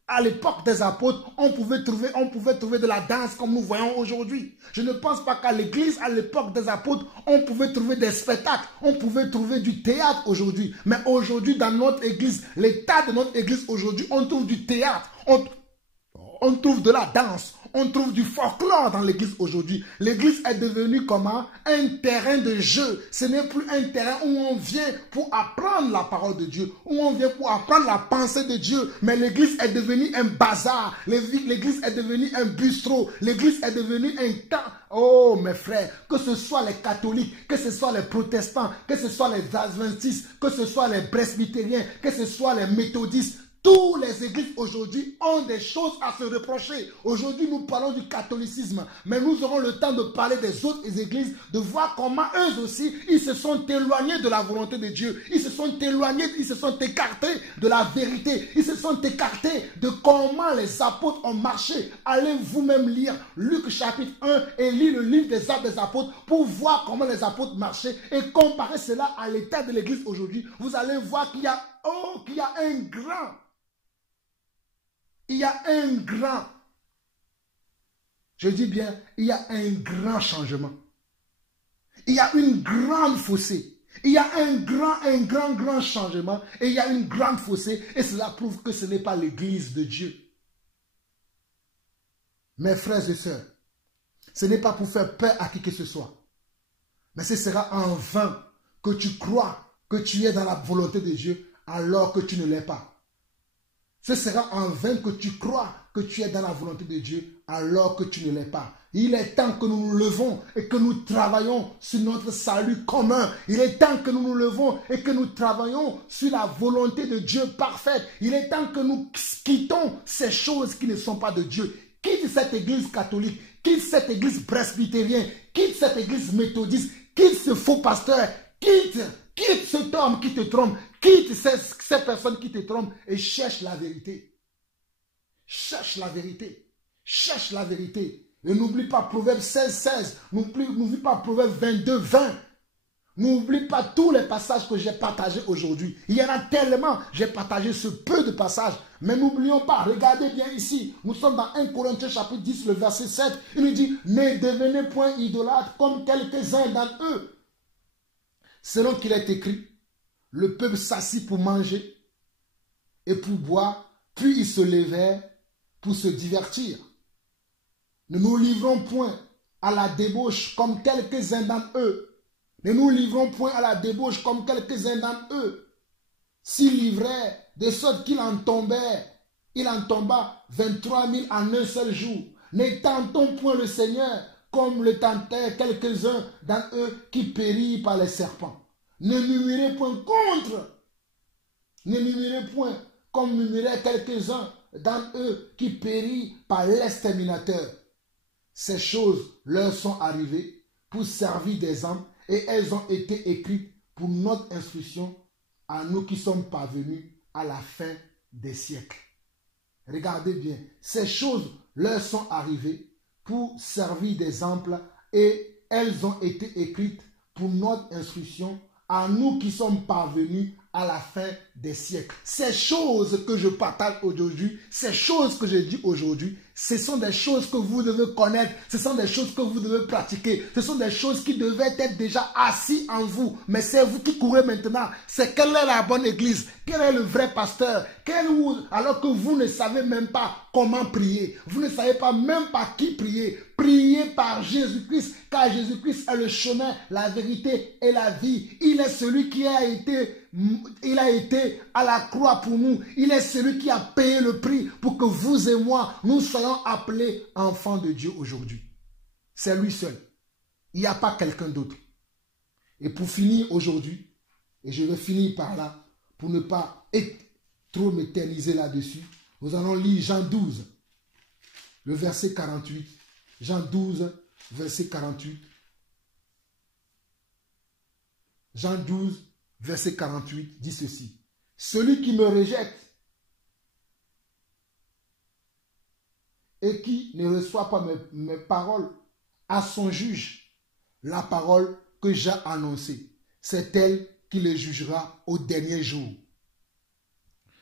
à l'époque des apôtres, on pouvait trouver de la danse comme nous voyons aujourd'hui. Je ne pense pas qu'à l'église, à l'époque des apôtres, on pouvait trouver des spectacles, on pouvait trouver du théâtre aujourd'hui. Mais aujourd'hui, dans notre église, l'état de notre église aujourd'hui, on trouve du théâtre, on trouve de la danse, on trouve du folklore dans l'église aujourd'hui. L'église est devenue comment? Un terrain de jeu. Ce n'est plus un terrain où on vient pour apprendre la parole de Dieu, où on vient pour apprendre la pensée de Dieu. Mais l'église est devenue un bazar. L'église est devenue un bistrot. L'église est devenue un temps. Oh mes frères, que ce soit les catholiques, que ce soit les protestants, que ce soit les adventistes, que ce soit les presbytériens, que ce soit les méthodistes, toutes les églises aujourd'hui ont des choses à se reprocher. Aujourd'hui, nous parlons du catholicisme, mais nous aurons le temps de parler des autres églises, de voir comment eux aussi, ils se sont éloignés de la volonté de Dieu. Ils se sont éloignés, ils se sont écartés de la vérité. Ils se sont écartés de comment les apôtres ont marché. Allez vous-même lire Luc chapitre 1 et lire le livre des Actes des apôtres pour voir comment les apôtres marchaient et comparer cela à l'état de l'église aujourd'hui. Vous allez voir qu'il y a un grand... Il y a un grand, je dis bien, il y a un grand changement. Il y a une grande fossée. Il y a un grand changement et il y a une grande fossée et cela prouve que ce n'est pas l'église de Dieu. Mes frères et sœurs, ce n'est pas pour faire peur à qui que ce soit. Mais ce sera en vain que tu crois que tu es dans la volonté de Dieu alors que tu ne l'es pas. Ce sera en vain que tu crois que tu es dans la volonté de Dieu alors que tu ne l'es pas. Il est temps que nous nous levons et que nous travaillons sur notre salut commun. Il est temps que nous nous levons et que nous travaillons sur la volonté de Dieu parfaite. Il est temps que nous quittons ces choses qui ne sont pas de Dieu. Quitte cette église catholique, quitte cette église presbytérienne, quitte cette église méthodiste, quitte ce faux pasteur, quitte cet homme qui te trompe, quitte ces personnes qui te trompent et cherche la vérité. Cherche la vérité. Cherche la vérité. Et n'oublie pas Proverbe 16:16. N'oublie pas Proverbe 22:20. N'oublie pas tous les passages que j'ai partagés aujourd'hui. Il y en a tellement. J'ai partagé ce peu de passages. Mais n'oublions pas, regardez bien ici. Nous sommes dans 1 Corinthiens chapitre 10, le verset 7. Il nous dit, ne devenez point idolâtres comme quelques-uns d'entre eux. Selon qu'il est écrit, le peuple s'assit pour manger et pour boire, puis ils se levèrent pour se divertir. Ne nous livrons point à la débauche comme quelques-uns d'entre eux. Ne nous livrons point à la débauche comme quelques-uns d'entre eux. S'ils livraient, de sorte qu'il en tomba 23 000 en un seul jour. Ne tentons point le Seigneur comme le tentèrent quelques-uns d'entre eux qui périrent par les serpents. Ne murmurez point contre. Ne murmurez point comme murmuraient quelques-uns d'entre eux qui périrent par l'exterminateur. Ces choses leur sont arrivées pour servir d'exemple et elles ont été écrites pour notre instruction à nous qui sommes parvenus à la fin des siècles. Regardez bien, ces choses leur sont arrivées pour servir d'exemple et elles ont été écrites pour notre instruction à nous qui sommes parvenus à la fin des siècles. Ces choses que je partage aujourd'hui, ces choses que je dis aujourd'hui, ce sont des choses que vous devez connaître, ce sont des choses que vous devez pratiquer, ce sont des choses qui devaient être déjà assis en vous, mais c'est vous qui courez maintenant. C'est quelle est la bonne église, quel est le vrai pasteur, alors que vous ne savez même pas comment prier, vous ne savez pas même pas qui prier. Priez par Jésus-Christ, car Jésus-Christ est le chemin, la vérité et la vie. Il est celui qui a été à la croix pour nous. Il est celui qui a payé le prix pour que vous et moi, nous soyons appelés enfants de Dieu aujourd'hui. C'est lui seul. Il n'y a pas quelqu'un d'autre. Et pour finir aujourd'hui, et je vais finir par là, pour ne pas trop m'éterniser là-dessus, nous allons lire Jean 12, le verset 48. Jean 12, verset 48. Jean 12, verset 48 dit ceci. Celui qui me rejette et qui ne reçoit pas mes paroles à son juge, la parole que j'ai annoncée, c'est elle qui le jugera au dernier jour.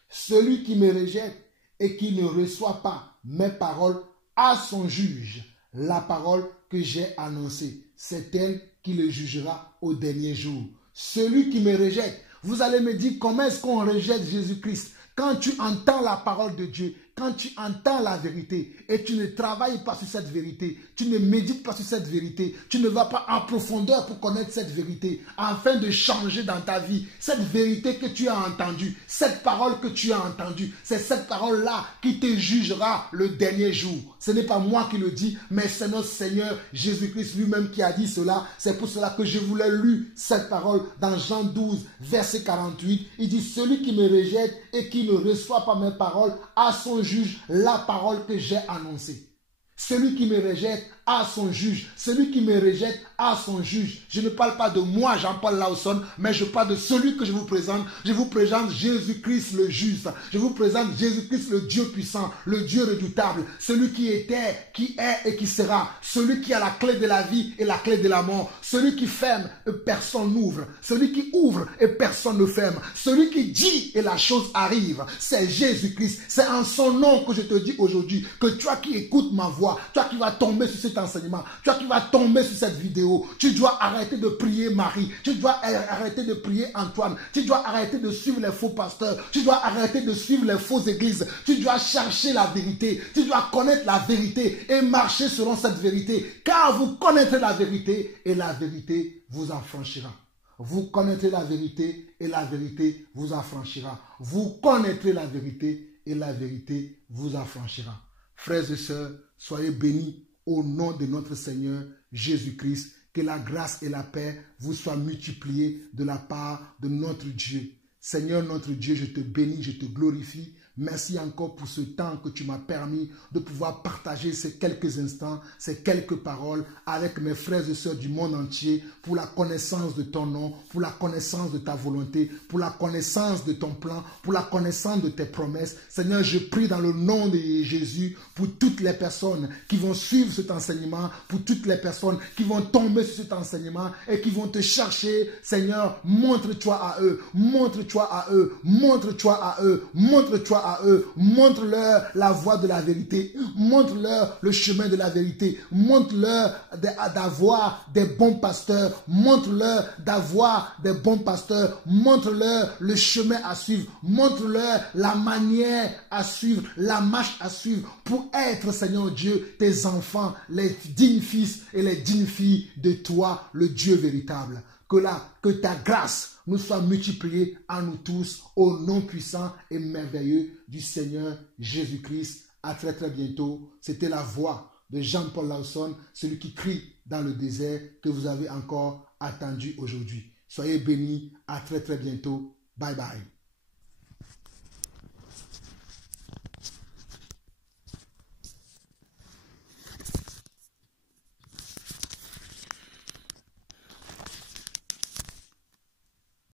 Celui qui me rejette et qui ne reçoit pas mes paroles à son juge, la parole que j'ai annoncée, c'est elle qui le jugera au dernier jour. Celui qui me rejette, vous allez me dire comment est-ce qu'on rejette Jésus-Christ? Quand tu entends la parole de Dieu, quand tu entends la vérité et tu ne travailles pas sur cette vérité, tu ne médites pas sur cette vérité, tu ne vas pas en profondeur pour connaître cette vérité, afin de changer dans ta vie. Cette vérité que tu as entendue, cette parole que tu as entendue, c'est cette parole-là qui te jugera le dernier jour. Ce n'est pas moi qui le dis, mais c'est notre Seigneur Jésus-Christ lui-même qui a dit cela. C'est pour cela que je voulais lire cette parole dans Jean 12, verset 48. Il dit, celui qui me rejette et qui ne reçoit pas mes paroles à son juge la parole que j'ai annoncée. Celui qui me rejette à son juge. Celui qui me rejette à son juge. Je ne parle pas de moi, Jean-Paul Lawson, mais je parle de celui que je vous présente. Je vous présente Jésus-Christ le juste. Je vous présente Jésus-Christ le Dieu puissant, le Dieu redoutable, celui qui était, qui est et qui sera. Celui qui a la clé de la vie et la clé de la mort. Celui qui ferme et personne n'ouvre. Celui qui ouvre et personne ne ferme. Celui qui dit et la chose arrive. C'est Jésus-Christ. C'est en son nom que je te dis aujourd'hui que toi qui écoutes ma voix, toi qui vas tomber sur cet enseignement, toi qui vas tomber sur cette vidéo, tu dois arrêter de prier Marie, tu dois arrêter de prier Antoine, tu dois arrêter de suivre les faux pasteurs, tu dois arrêter de suivre les fausses églises, tu dois chercher la vérité, tu dois connaître la vérité et marcher selon cette vérité, car vous connaîtrez la vérité et la vérité vous affranchira. Vous connaîtrez la vérité et la vérité vous affranchira. Vous connaîtrez la vérité et la vérité vous affranchira. Frères et sœurs, soyez bénis au nom de notre Seigneur Jésus-Christ. Que la grâce et la paix vous soient multipliées de la part de notre Dieu. Seigneur notre Dieu, je te bénis, je te glorifie. Merci encore pour ce temps que tu m'as permis de pouvoir partager ces quelques instants, ces quelques paroles avec mes frères et sœurs du monde entier pour la connaissance de ton nom, pour la connaissance de ta volonté, pour la connaissance de ton plan, pour la connaissance de tes promesses. Seigneur, je prie dans le nom de Jésus pour toutes les personnes qui vont suivre cet enseignement, pour toutes les personnes qui vont tomber sur cet enseignement et qui vont te chercher. Seigneur, montre-toi à eux, montre-toi à eux, montre-toi à eux, montre-toi à eux, montre-leur la voie de la vérité, montre-leur le chemin de la vérité, montre-leur d'avoir des bons pasteurs, montre-leur d'avoir des bons pasteurs, montre-leur le chemin à suivre, montre-leur la manière à suivre, la marche à suivre pour être, Seigneur Dieu, tes enfants, les dignes fils et les dignes filles de toi, le Dieu véritable. Que ta grâce nous soit multipliée à nous tous au nom puissant et merveilleux du Seigneur Jésus-Christ. À très très bientôt. C'était la voix de Jean-Paul Lawson, celui qui crie dans le désert que vous avez encore attendu aujourd'hui. Soyez bénis. À très très bientôt. Bye bye.